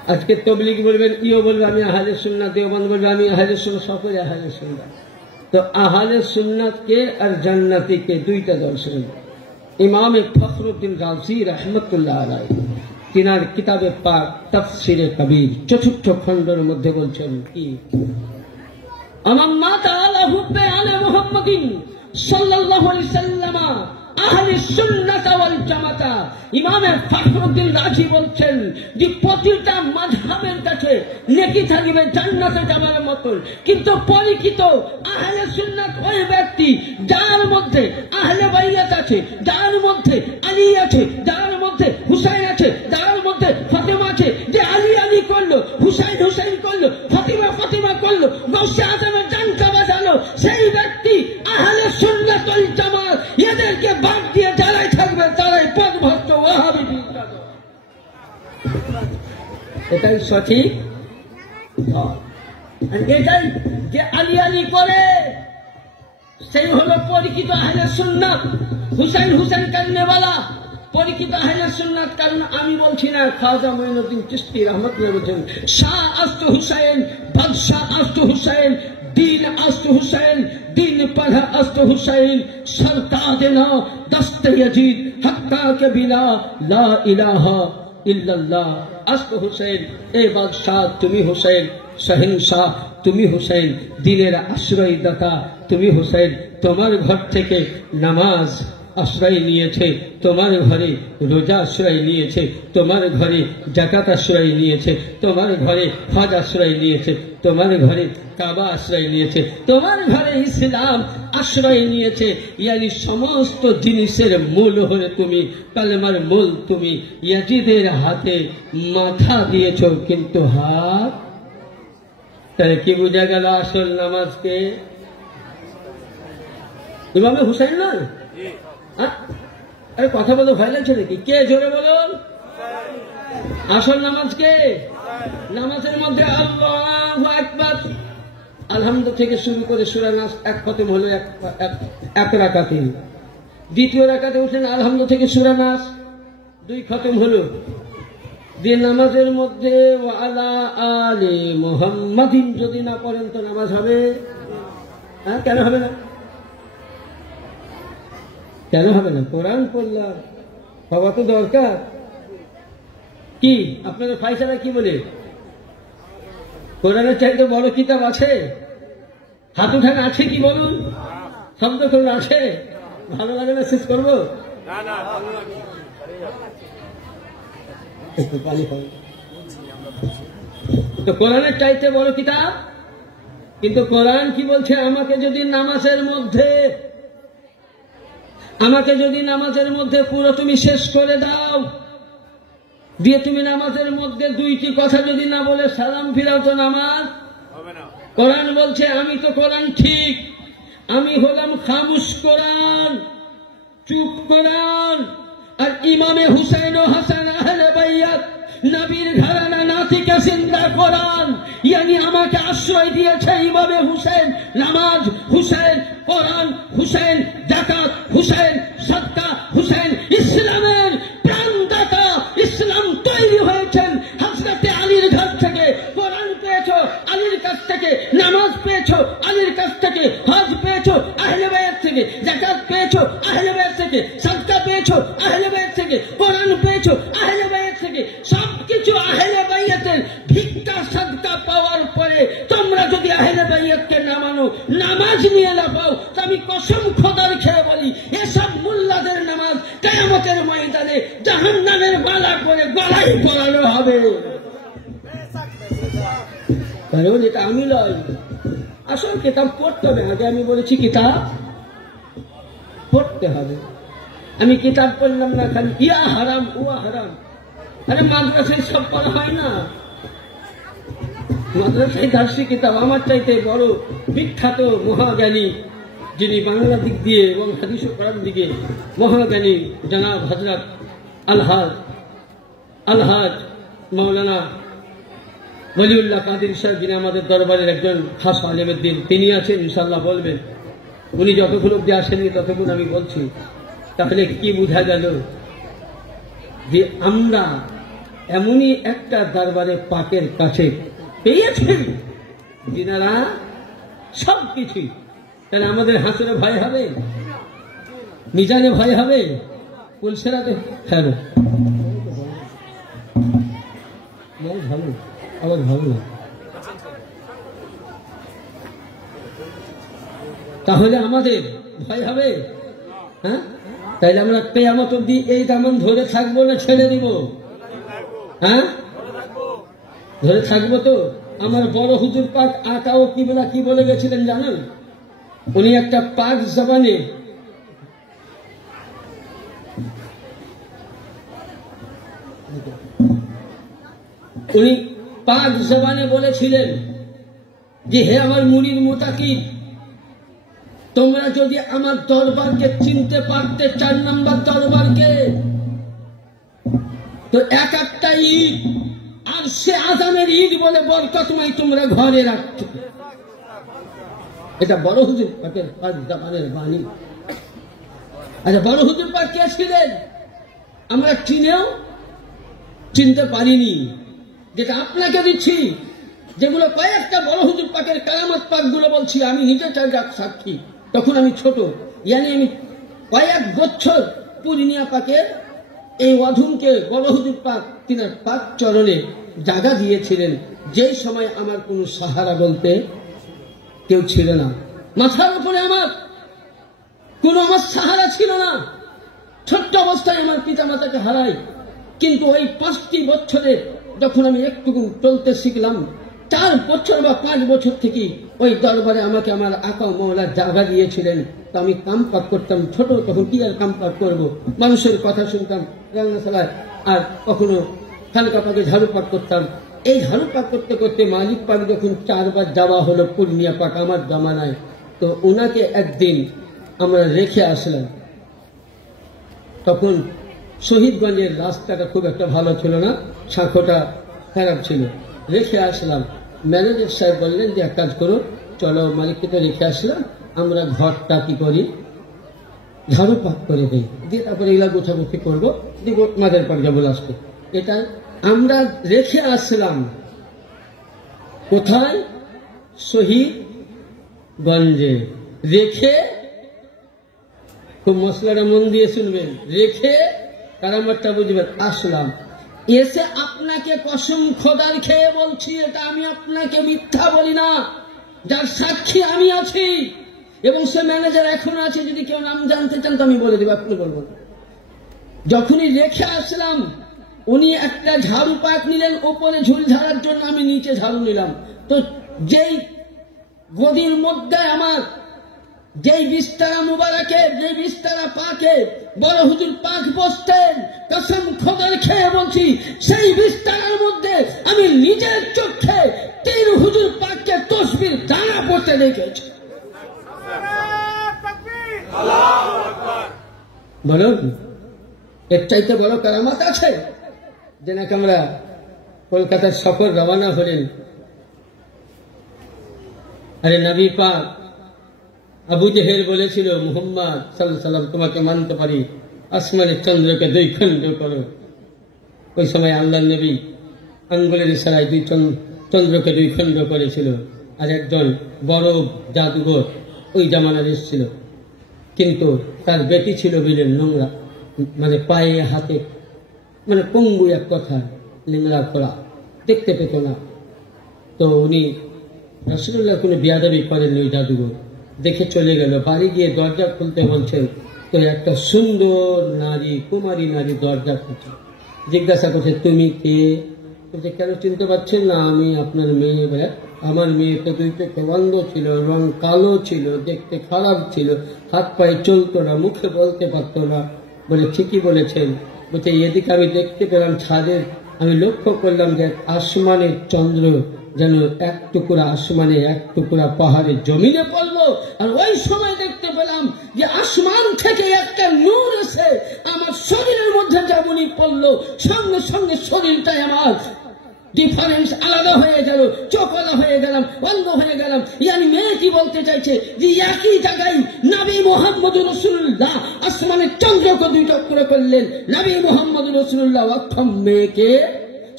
আজকে তবলিগ বলবেন, ইও বলবে আমি আহলে সুন্নাত, দেওবন্দ বলবে আমি আহলে সুন্নাত, সকলে আহলে সুন্নাত। তো আহলে সুন্নাত কে আর জান্নাতি কে, দুইটা দর্শন। ইমাম ফখরুদ্দিন রাজি রহমতুল্লাহ আলাইহি তিনার কিতাবে পাক তাফসিরে কবির চতুর্থ খণ্ডের মধ্যে বলছেন কি, আমাম্মা তাআলা হুব্বে আলে মুহাম্মাদিন সাল্লাল্লাহু আলাইহি ওয়াসাল্লাম আহলে সুন্নাত ওয়াল জামাত। ইমাম ফখরুদ্দিন রাজি বলছেন যে প্রতিটা মাযহাবের কাছে নেকি থাকবে জান্নাতে যাবার মতো, কিন্তু পরিচিত আহলে সুন্নাত ওই ব্যক্তি যার মধ্যে আহলে বাইয়াত আছে, যার মধ্যে আলী আছে, যার মধ্যে হুসাইন আছে, যার মধ্যে ফাতেমা আছে। যে আলী আলী করলো, হুসাইন হুসাইন করলো, ফাতিমা ফাতিমা করলো, গৌসে আজমের জানকা বাজালো, সেই ব্যক্তি আহলে সুন্নাত ওয়াল জামাত। এদেরকে বাদ দিয়ে যারাই থাকবে তারাই পথভ্রষ্ট ওয়াহাবি বিদ্রোহ। এটাই সঠিক। এটাই যে আলী আলী করে সেই হলো পরিচিত আহলে সুন্নাত। হুসাইন হুসাইন কারনেওয়ালা পরিচিত আহলে সুন্নাত। কারণ আমি বলছি না, খাজা মঈনুদ্দিন চিশতি রহমতুল্লাহ বলছেন, শাহ আস্তু হুসাইন, বাদশাহ আস্তু হুসাইন, दीन अस्त हुसैन, दीन पढ़ा अस्त हुसैन, सरता देना दस्त यजीद, हक्का के बिना ला इलाहा इल्लल्लाह। अस्त हुसैन, ए बादशाह तुम्ही हुसैन, शहनशाह तुम्ही हुसैन, दिनेर आश्रय दाता तुम्ही हुसैन। তোমার ঘর থেকে নামাজ আশ্রয় নিয়েছে, তোমার ঘরে রোজা আশ্রয় নিয়েছে, তোমার ঘরে জাকাত আশ্রয় নিয়েছে, তোমার ঘরে হজ আশ্রয় নিয়েছে, তোমার ঘরে কাবা আশ্রয় নিয়েছে, তোমার ঘরে ইসলাম আশ্রয় নিয়েছে। ইয়ানি সমস্ত জিনিসের মূল হলে তুমি, কালেমার মূল তুমি। ইয়াজিদের হাতে মাথা দিয়েছ কিন্তু হাত। তাহলে কি বোঝা গেল আসল নামাজকে? ইমামে হুসাইন না? আরে কথা বলো, ভয় লাগছে নাকি? কে জোরে বলুন? আসল নামাজ কে? নামাজের মধ্যে আল্লাহু আকবার, আলহামদুলিল্লাহ থেকে শুরু করে সূরা নাস এক খতম হলো এক রাকাতে। দ্বিতীয় রাকাতে উঠলেন আলহামদুলিল্লাহ থেকে সূরা নাস 2 খতম হলো। যে নামাজের মধ্যে ওয়ালা আলে মুহাম্মাদিন যদি না পড়েন তো নামাজ হবে? হ্যাঁ, কেন হবে না? কেন হবে না? কোরআন পড়লাম, হওয়া তো দরকার। কি আপনাদের ফাইসালা কি বলে? কোরআনের চাইতে বড় কিতাব আছে? হাত উঠান, আছে কি বলুন? শব্দ করুন, আছে? ভালো লাগে না? শেষ করবো? তো কোরআনের চাইতে বড় কিতাব, কিন্তু কোরআন কি বলছে? আমাকে যদি নামাজের মধ্যে পুরো তুমি শেষ করে দাও, দিয়ে তুমি নামাজের মধ্যে 2টি কথা যদি না বলে সালাম ফিরাও তো নামাজ হবে না। কোরআন বলছে আমি তো কোরআন ঠিক, আমি হলাম খামুশ কোরআন, চুপ কোরআন। আর ইমামে হুসাইন ও হাসান আহলে বাইয়াত, নবীর ঘরানা নাতিকে জিন্দা কোরআন। ইয়ানি আমাকে আশ্রয় দিয়েছে ইমামে হুসাইন। নামাজ হুসাইন, কোরআন হুসাইন, যাকাত হুসাইন, সাদকা হুসাইন। ইসলামের প্রাণদাতা, ইসলাম তৈরি হয়েছেন হযরতে আলীর ঘর থেকে। কোরআন পেয়েছো আলীর কাছ থেকে, নামাজ পেয়েছো আলীর কাছ থেকে, হজ পেয়েছো আহলে বাইত থেকে, যাকাত পেয়েছো আহলে বাইত থেকে, সাদকা পেয়েছো আহলে বাইত থেকে, কোরআন পেয়েছো আহলে বাইত থেকে। সবকিছু আহলে বাইতের ভিক্ষা সাদকা পাওয়ার পরে তোমরা যদি আহলে বাইতকে না মানো, নামাজ নিয়ে না পাও, তো আমি কসম খোদার খেয়ে বলি এসব মুল্লাদের নামাজ কিয়ামতের ময়দানে জাহান্নামের মালা করে গলায় পরানো হবে। কারণ এটা আমি লয়, আসল কিতাব পড়তে হবে। আগে আমি বলেছি কিতাব পড়তে হবে। আমি কিতাব পড়লাম না, খালি ইয়া হারাম উয়া হারাম। আরে মাদ্রাসায় সব পড়া হয় না। মাদ্রাসায় দার্শনিক কিতাব আমার চাইতে বড় বিখ্যাত মহাজ্ঞানী, যিনি বাংলা দিক দিয়ে এবং হাদিস ও কোরআন দিকে মহাজ্ঞানী, জনাব হযরত আলহাজ মাওলানা ওলিউল্লাহ কাদের সাহেব, যিনি আমাদের দরবারের একজন খাস আলেমের দিন, তিনি আছেন, ইনশাআল্লাহ বলবেন। উনি যতক্ষণ অব্দি আসেননি ততক্ষণ আমি বলছি। তাহলে কি বোঝা গেল? যে আমরা এমনই একটা দরবারে পাকের কাছে পেয়েছেন যিনারা সবকিছু। তাহলে আমাদের হাসরে ভয় হবে, মিজানে ভয় হবে, পুলসেরাতে হবে। ভালো আবার ভালো না, তাহলে আমাদের ভয় হবে? হ্যাঁ, তাইলে আমরা কিয়ামত অবধি এই দামন ধরে থাকবো না ছেড়ে দিব? হ্যাঁ, ধরে থাকবো তো। আমার বড় হুজুর পাক আকাও কিবলা কি বলে গেছিলেন জানেন? উনি একটা পাক জবানে বলেছিলেন যে হে আমার মুনির মুতাকিদ, তোমরা যদি আমার দরবারকে চিনতে পারতে, 4 নম্বর দরবারকে, তো এক একটা ঈদ আর সে আজানের ঈদ বলে বরকতময় তোমরা ঘরে রাখছো। এটা বড় হুজুর পাকের পাক জবানের বাণী। আচ্ছা, বড় হুজুর পাক কে ছিলেন আমরা চিনতে পারিনি। যেটা আপনাকে দিচ্ছি, যেগুলো কয়েকটা বড় হুজুর পাকের কারামত পাক গুলো বলছি, আমি নিজে সাক্ষী। তখন আমি ছোট, আমি কয়েক বছর পূর্ণিয়া পাকের এই অধমকে বড় হুজুর পাক তিনার পাক চরণে জায়গা দিয়েছিলেন, যেই সময় আমার কোনো সাহারা বলতে কেউ ছিল না। মাথার উপরে আমার সাহারা ছিল না। ছোট্ট অবস্থায় আমার পিতা মাতাকে হারাই, কিন্তু ওই 5টি বছরে যখন আমি একটু চলতে শিখলাম, 4 বছর বা 5 বছর থেকে ওই দরবারে আমাকে আমার আকা মৌলা জায়গা দিয়েছিলেন। তো আমি কাম পাক করতাম, ছোট তখন কি আর কাম পাক করবো, মানুষের কথা শুনতাম রান্নাশালায়, আর কখনো খানকা পাকে ঝাড়ু পাক করতাম। এই ঝাড়ু পাক করতে করতে মালিক পাক যখন 4 বার যাওয়া হলো পূর্ণিয়া পাক আমার জমানায়, তো ওনাকে একদিন আমরা রেখে আসলাম। তখন শহীদগঞ্জের রাস্তাটা খুব একটা ভালো ছিল না, সাঁকোটা খারাপ ছিল। রেখে আসলাম, ম্যানেজার সাহেব বললেন যে এক কাজ করো, চলো, মালিককে তো রেখে আসলাম, আমরা ঘরটা কি করি ঝাড়ু পাক করে দিই, দিয়ে তারপরে এগুলা গোছাগুছি করবো, দিব মাদের পর যাবো লাস্টে। এটা আমরা রেখে আসলাম কোথায়? শহীদগঞ্জে। রেখে, খুব মশলাটা মন দিয়ে শুনবেন, রেখে কারামতটা বুঝবেন, আসলাম। এসে আপনাকে কসম খোদার খেয়ে বলছি, এটা আমি আপনাকে মিথ্যা বলি না, যার সাক্ষী আমি আছি এবং সে ম্যানেজার এখনো আছে। যদি কেউ নাম জানতে চান তো আমি বলে দেব, আপনি বলবেন। যখনই রেখে আসলাম, উনি একটা ঝাড়ু পাক নিলেন ওপরে ঝুল ঝাড়ার জন্য, আমি নিচে ঝাড়ু নিলাম। তো যেই গদির মধ্যে আমার যেই বিস্তারা মুবারকে, যে বিস্তারা পাকে বড় হুজুর পাক বসতেন, কসম খোদার খেয়ে বলছি, সেই বিস্তারার মধ্যে আমি নিজের চোখে 3 হুজুর পাককে তসবির দানা পড়তে দেখেছি। বলুন, এর চাইতে বড় কারামত আছে? যে নাকি আমরা কলকাতার সফর রওনা হলেন, আরে নবী পাক আবু জেহেল বলেছিল, মুহাম্মদ সাল্লাল্লাহু আলাইহি সাল্লাম তোমাকে মানতে পারি, আসমানের চন্দ্রকে 2 খণ্ড করো। ওই সময় আল্লাহর নবী আঙ্গুলের ইশারায় 2 চন্দ্রকে 2 খণ্ড করেছিল। আর একজন বড় জাদুঘর ওই জামানার এসেছিল, কিন্তু তার বেটি ছিল বিলের নোংরা, মানে পায়ে হাতে মানে পঙ্গু, এক কথা লিমরা করা, দেখতে পেত না। তো উনি রাসূলুল্লাহ কোনো বিয়াদবি করেননি, ওই জাদুঘর দেখে চলে গেল। বাড়ি গিয়ে দরজা খুলতে বলছেন, তো একটা সুন্দর নারী, কুমারী নারী দরজা খুলছে। জিজ্ঞাসা করছে, তুমি কে? বলছে, কেন চিনতে পারছেন না? আমি আপনার মেয়ে। আমার মেয়ে তো 2 চোখে অন্ধ ছিল, রং কালো ছিল, দেখতে খারাপ ছিল, হাত পায়ে চলতো না, মুখে বলতে পারতো না। বলে, ঠিকই বলেছেন। বলছে, এদিকে আমি দেখতে পেলাম ছাদের, আমি লক্ষ্য করলাম যে আসমানের চন্দ্র যেন 1 টুকরা আসমানে, 1 টুকরা পাহাড়ে জমিনে পড়লো। আর ওই সময় দেখতে পেলাম যে আসমান থেকে একটা নূর এসে আমার শরীরের মধ্যে যেমনই পড়লো, সঙ্গে সঙ্গে শরীরটাই আমার ডিফারেন্স আলাদা হয়ে গেল, চোখ আলাদা হয়ে গেলাম, অন্ধ হয়ে গেলাম। ইয়ানি মেয়ে কি বলতে চাইছে যে একই জায়গায় নবী মুহাম্মদ রাসূলুল্লাহ আসমানের চন্দ্রকে 2 টুকরা করলেন, নবী মুহাম্মদ রাসূলুল্লাহ অক্ষম মেয়েকে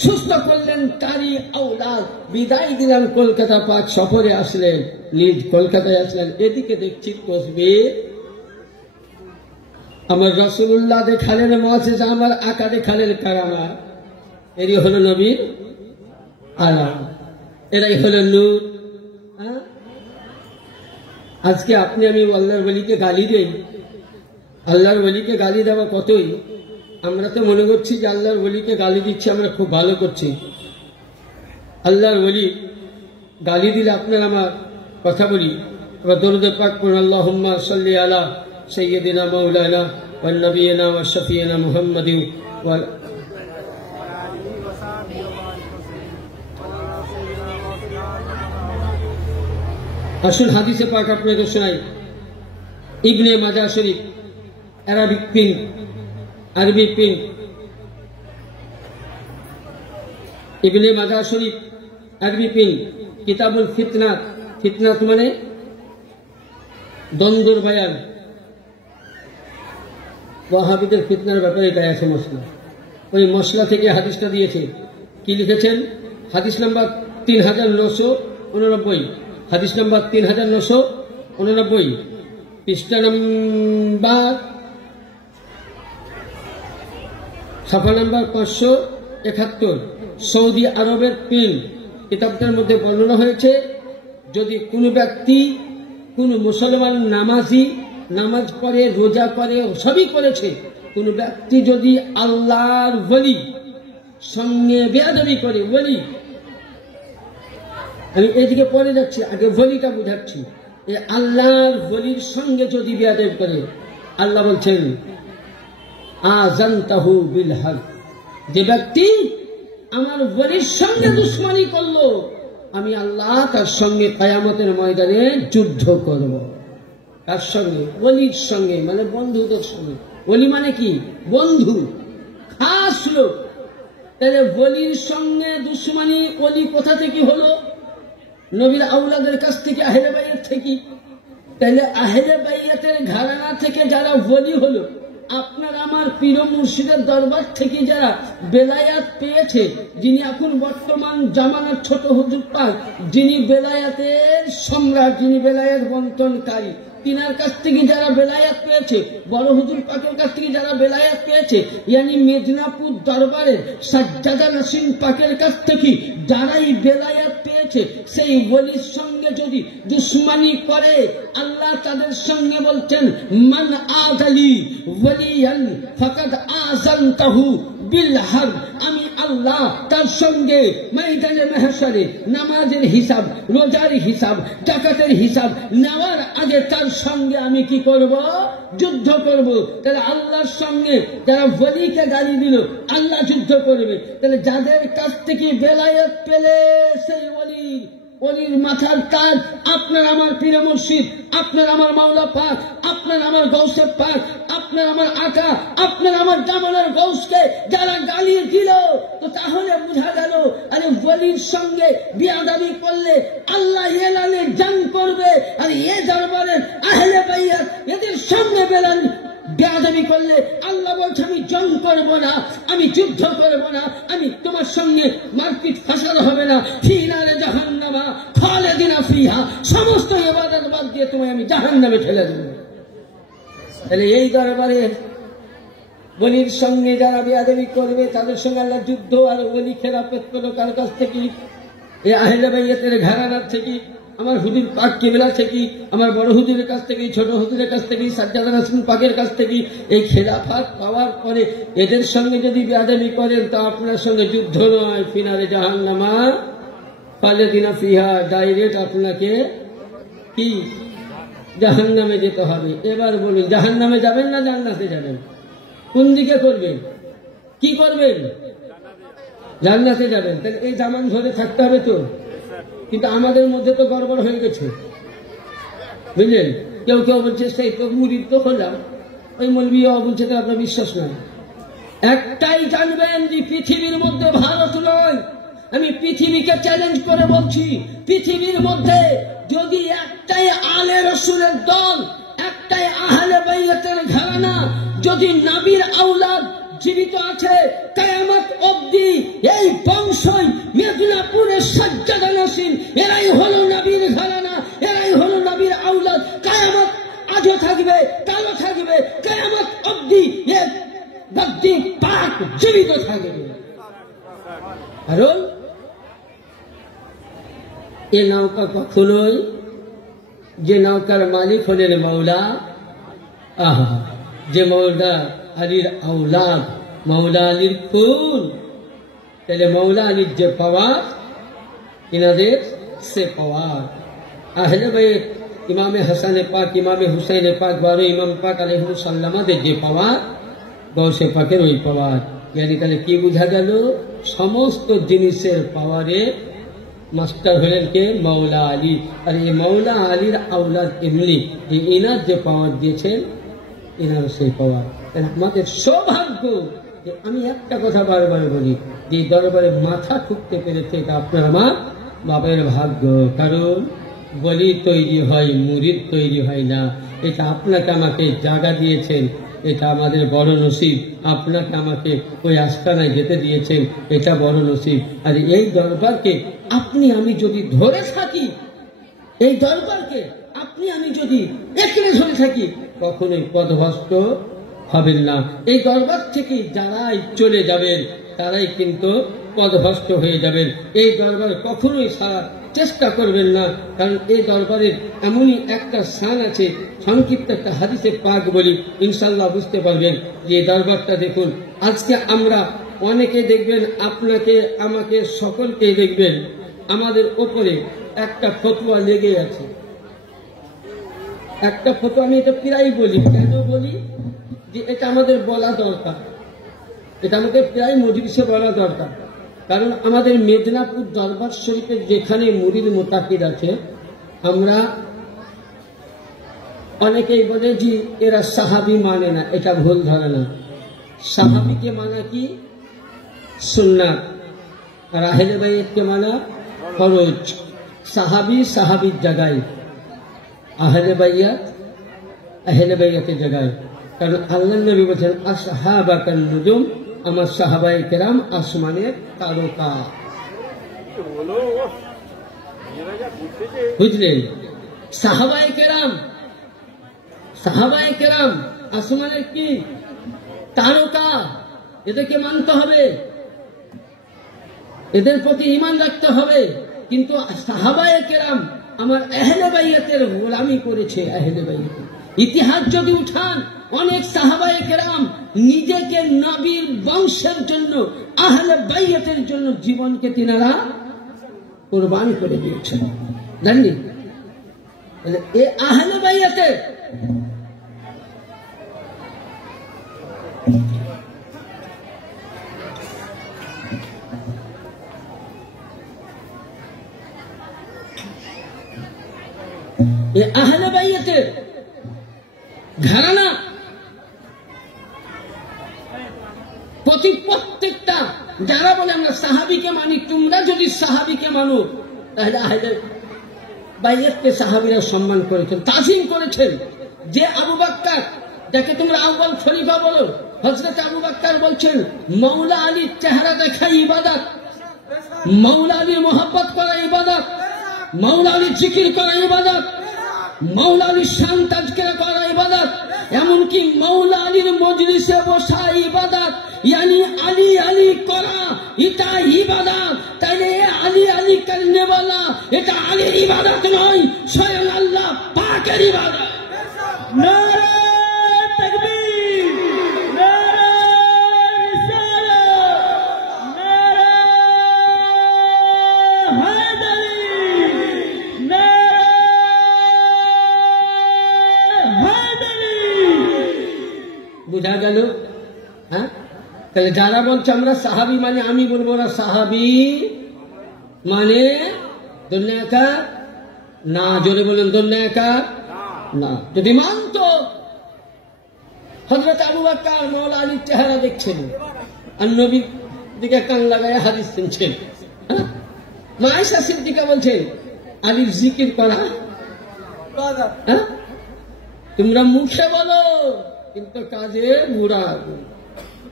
সুস্থ করলেন তারই আওলাদ। বিদায় দিলাম, কলকাতা পাক সফরে আসলেন, নিজ কলকাতায় আসলেন। এদিকে দেখছি তসবিহ আমার রাসূলুল্লাহ দেখালেন মুআজিজা, আমার আকা দেখালেন কারামা। এরই হলো নবীর আলাম, এরাই হলো নূর। আজকে আপনি আমি আল্লাহর ওলিকে গালি দেই, আল্লাহর ওলিকে গালি দেওয়া কতই, আমরা তো মনে করছি যে আল্লাহর ওলিকে গালি দিচ্ছি, আমরা খুব ভালো করছি। আল্লাহর ওলি গালি দিলে আপনার আমার কথা বলি, এবার দরুদ পাক পড়ুন, আল্লাহুম্মা সাল্লি আলা সাইয়্যিদিনা মাওলানা ওয়া নবিয়িনা ওয়া শাফিয়িনা মুহাম্মাদিন ওয়া আসুন হাদিসে পাক আপনাদের শোনাই। ইবনে মাজাহ শরীফ, আরবিক প্রিন্ট, আরবি প্রিন্ট, ইবনে মাজাহ শরীফ আরবি প্রিন্ট, কিতাবুল ফিতনাত, ফিতনাত মানে দ্বন্দ্বর বয়ান। ওয়াহাবিদের ফিতনার ব্যাপারে এটা আছে মশলা, ওই মশলা থেকে হাদিসটা দিয়েছে। কি লিখেছেন? হাদিস নাম্বার 3989, হাদিস নাম্বার 3989, পৃষ্ঠা নাম্বার সাফা নাম্বার 571, সৌদি আরবের প্রিন্ট। কিতাবটার মধ্যে বর্ণনা হয়েছে, যদি কোনো ব্যক্তি, কোনো মুসলমান নামাজি, নামাজ পড়ে, রোজা করে, সবই করেছে, কোন ব্যক্তি যদি আল্লাহর ওলি সঙ্গে বেয়াদবি করে, ওলি, আমি এইদিকে পড়ে যাচ্ছি, আগে ওলিটা বুঝাচ্ছি, এই আল্লাহর ওলির সঙ্গে যদি বেয়াদবি করে, আল্লাহ বলছেন আযানতাহু বিল হক, যে ব্যক্তি আমার ওলির সঙ্গে দুশমনি করলো, আমি আল্লাহ তার সঙ্গে কিয়ামতের ময়দানে যুদ্ধ করব। তার সঙ্গে, ওলির সঙ্গে মানে বন্ধুদের সঙ্গে। ওলি মানে কি? বন্ধু, খাস লোক। তাহলে ওলির সঙ্গে দুশমনি, ওলি কোথা থেকে হলো? নবীর আওলাদের কাছ থেকে, আহলে বাইত থেকে। তাহলে আহলে বাইতের ঘরানা থেকে যারা ওলি হলো, আপনার আমার পীর মুর্শিদের দরবার থেকে যারা বেলায়াত পেয়েছে, যিনি এখন বর্তমান জামানার ছোট হুজুর পাক, যিনি বেলায়াতের সম্রাট, যিনি বেলায়াত বন্টনকারী, তিনার কাছ থেকে যারা বেলায়াত পেয়েছে, বড় হুজুর পাকের কাছ থেকে যারা বেলায়াত পেয়েছে, ইয়ানি মেদিনীপুর দরবারের সাজ্জাদা নাসিম পাকের কাছ থেকে যারাই বেলায়াত পেয়েছে, সেই ওলির সঙ্গে যদি দুশমনি করে, আল্লাহ তাদের সঙ্গে বলছেন মান আদালি ওয়ালিয়ান ফাকাদ আযানতাহু বিল হক, আমি আল্লাহ তার সঙ্গে ময়দানে মাহশরে নামাজের হিসাব, রোজার হিসাব, যাকাতের হিসাব নেওয়ার আগে তার সঙ্গে আমি কি করব? যুদ্ধ করব। তাহলে আল্লাহর সঙ্গে যারা ওলিকে গালি দিল, আল্লাহ যুদ্ধ করবে। তাহলে যাদের কাছ থেকে বেলায়েত পেলে, সেই ওলির মাথার তাজ আপনার আমার পীর মুর্শিদ, আপনার আমার মাওলা পাক, আপনার আমার গৌসে পাক, আপনার আমার আকা, আপনার আমার জামানের গৌসকে যারা গালি দিল, তো তাহলে বোঝা গেল, আরে ওলির সঙ্গে বিয়াদবি করলে আল্লাহ এলানে জান করবে। আর এ দরবারের আহলে বাইত এদের সামনে বেয়াদবি করলে আল্লাহ বলছে আমি জং করব না, আমি যুদ্ধ করব না, আমি তোমার সঙ্গে মারপিট ফাসাদ হবে না। ফি নারে জাহান্নামা খালিদিনা ফিহা, সমস্ত ইবাদত বাদ দিয়ে তোমায় আমি জাহান্নামে ঠেলে দেব। তাহলে এই দরবারে ওলির সঙ্গে যারা বেয়াদবি করবে, তাদের সঙ্গে আল্লাহ যুদ্ধ। আর ওলি খেলাফত করলো কার কাছ থেকে? এই আহলে বাইতের ঘরানার থেকে, আমার হুজুর পাক কিবলা থেকে, আমার বড় হুজুরের কাছ থেকে, ছোট হুজুরের কাছ থেকে, সাজ্জাদা নাসিম পাকের কাছ থেকে। এই খেলাফত পাওয়ার পরে এদের সঙ্গে যদি বেয়াদবি করেন, তা আপনার সঙ্গে যুদ্ধ নয়, ফিনারে জাহান্নামা খালিদিনা ফিহা, ডাইরেক্ট আপনাকে কি জাহান্নামে যেতে হবে। এবার বলুন, জাহান্নামে যাবেন না জান্নাতে যাবেন? কোন দিকে করবেন? কি করবেন? জান্নাতে যাবেন। তাহলে এই জামান ধরে থাকতে হবে তো। কিন্তু আমাদের মধ্যে তো গড়বড় হয়ে গেছে, বুঝলেন? কেউ কেউ বলছে সেই তো মুরিদ তো হলাম, ওই মৌলবীও বলছে তো আপনার বিশ্বাস নয়। একটাই জানবেন যে পৃথিবীর মধ্যে ভারত নয়, আমি পৃথিবীকে চ্যালেঞ্জ করে বলছি, পৃথিবীর মধ্যে যদি একটাই আলে রসুলের দল, একটাই আহলে বাইতের ঘরানা, যদি নবীর আওলাদ জীবিত আছে কিয়ামত অবধি। এই বংশই মেদিনীপুরের সাজ্জাদা নাসিন, এরাই হলো নবীর ঘরানা, এরাই হলো নবীর আওলাদ। কিয়ামত আজও থাকবে, কালও থাকবে, কিয়ামত অবধি এ গদ্দি পাক জীবিত থাকবে। কারণ এ নৌকা কখনোই, যে নৌকার মালিক হলেন মৌলা, যে মৌলা আলীর আওলাদ, মৌলা আলীর খুন, তাহলে মৌলা আলীর যে পাওয়ার, ইনাদের সে পাওয়ার। আহলে বাইত ইমামে হাসানে পাক, ইমামে হুসাইনে পাক, 12 ইমাম পাক আলাইহিসসালামদের যে পাওয়ার, গৌসে পাকের ওই পাওয়ার। ইয়ানি তাহলে কি বোঝা গেল? সমস্ত জিনিসের পাওয়ারে মাস্টার হলেন কে? মৌলা আলী। আর এই মৌলা আলীর আওলাদ এমনি যে ইনার যে পাওয়ার দিয়েছেন, ইনার সেই পাওয়ার। আমাদের সৌভাগ্য যে আমি একটা কথা বারবার বলি, যে দরবারে মাথা ঠুকতে পেরেছে এটা আপনার আমার বাপের ভাগ্য। কারণ বলি তৈরি হয়, মুরিদ তৈরি হয় না। এটা আপনাকে আমাকে জায়গা দিয়েছেন, এটা আমাদের বড় নসিব। আপনাকে আমাকে ওই আস্তানায় যেতে দিয়েছেন, এটা বড় নসিব। আর এই দরবারকে আপনি আমি যদি ধরে থাকি, এই দরবারকে আপনি আমি যদি একড়ে ধরে থাকি, কখনোই পথভ্রষ্ট হবেন না। এই দরবার থেকে যারাই চলে যাবেন তারাই কিন্তু পথভ্রষ্ট হয়ে যাবেন। এই দরবার কখনোই চেষ্টা করবেন না, কারণ এই দরবারের এমনই একটা স্থান আছে। সংক্ষিপ্ত একটা হাদিসে পাক বলি, ইনশাল্লাহ বুঝতে পারবেন যে এই দরবারটা দেখুন। আজকে আমরা অনেকে দেখবেন, আপনাকে আমাকে সকলকে দেখবেন, আমাদের ওপরে একটা ফতোয়া লেগে আছে। একটা ফতোয়া, আমি এটা প্রায় বলি। কেন বলি? যে এটা আমাদের বলা দরকার, এটা আমাদের প্রায় মজলিসে বলা দরকার। কারণ আমাদের মেদিনীপুর দরবার শরীফের যেখানে মুরিদ মোতাকিদ আছে, আমরা অনেকেই বলে যে এরা সাহাবি মানে না, এটা ভুল ধারণা। সাহাবিকে মানা কি? সুন্নাত। আর আহলে বাইতকে মানা ফরজ। সাহাবি সাহাবির জায়গায়, আহলে বাইত আহলে বাইতের জায়গায়। কারণ আল্লাহ নবী বলেছেন, আসহাবাকান নুজুম, আমার সাহাবায়ে কেরাম আসমানের তারকা। বুঝলেন? সাহাবায়ে কেরাম আসমানের কি তারকা। এদেরকে মানতে হবে, এদের প্রতি ঈমান রাখতে হবে। কিন্তু সাহাবায়ে কেরাম আমার আহলে বাইতের গোলামি করেছে। আহলে বাইত ইতিহাস যদি উঠান, অনেক সাহাবায়ে কেরাম নিজেকে নবীর বংশের জন্য, আহলে বাইতের জন্য জীবনকে তিনারা কুরবান করে দিয়েছেন। জানেন? এ আহলে বাইতের আহলে বাইতের ঘরানা প্রত্যেকটা যারা বলে আমরা সাহাবিকে মানি, তোমরা যদি সাহাবিকে মানো তাহলে আহলে বাইতকে সাহাবিরা সম্মান করেছেন, তাজিম করেছেন। যে আবু বকর, যাকে তোমরা আউয়াল খলিফা বলো, হযরত আবু বকর বলছেন, মৌলা আলীর চেহারা দেখা ইবাদত, মৌলা আলীর মোহাব্বত করা ইবাদত, মৌলা আলীর জিকির করা ইবাদত, মৌলা আলীর শান তাজকিরা করা ইবাদত, এমনকি মৌলা আলীর মজলিসে বসা ইবাদত। यानी अली अली करा इता इबादत। তাইলে আলী আলী করনে वाला এটা আলীর ইবাদত নয়, স্বয়ং আল্লাহ পাকের ইবাদত। नारे तकबीर, नारे रिसालत, नारे हैदरी, नारे हैदरी। বুঝা গেল? হ্যাঁ, তাহলে যারা বলছে আমরা সাহাবি মানে, আমি বলবো না সাহাবি মানে দুনিয়া কা না। জোরে বলেন দুনিয়া কা না। যদি মানতো, হযরত আবু বকর মৌলা আলীর চেহারা দেখছেন আর নবীর দিকে কান লাগায় হাদিস শুনছেন। মা আয়েশা সিদ্দিকা বলছেন, আলীর জিকির করা তোমরা মুখে বলো কিন্তু কাজে বুড়া।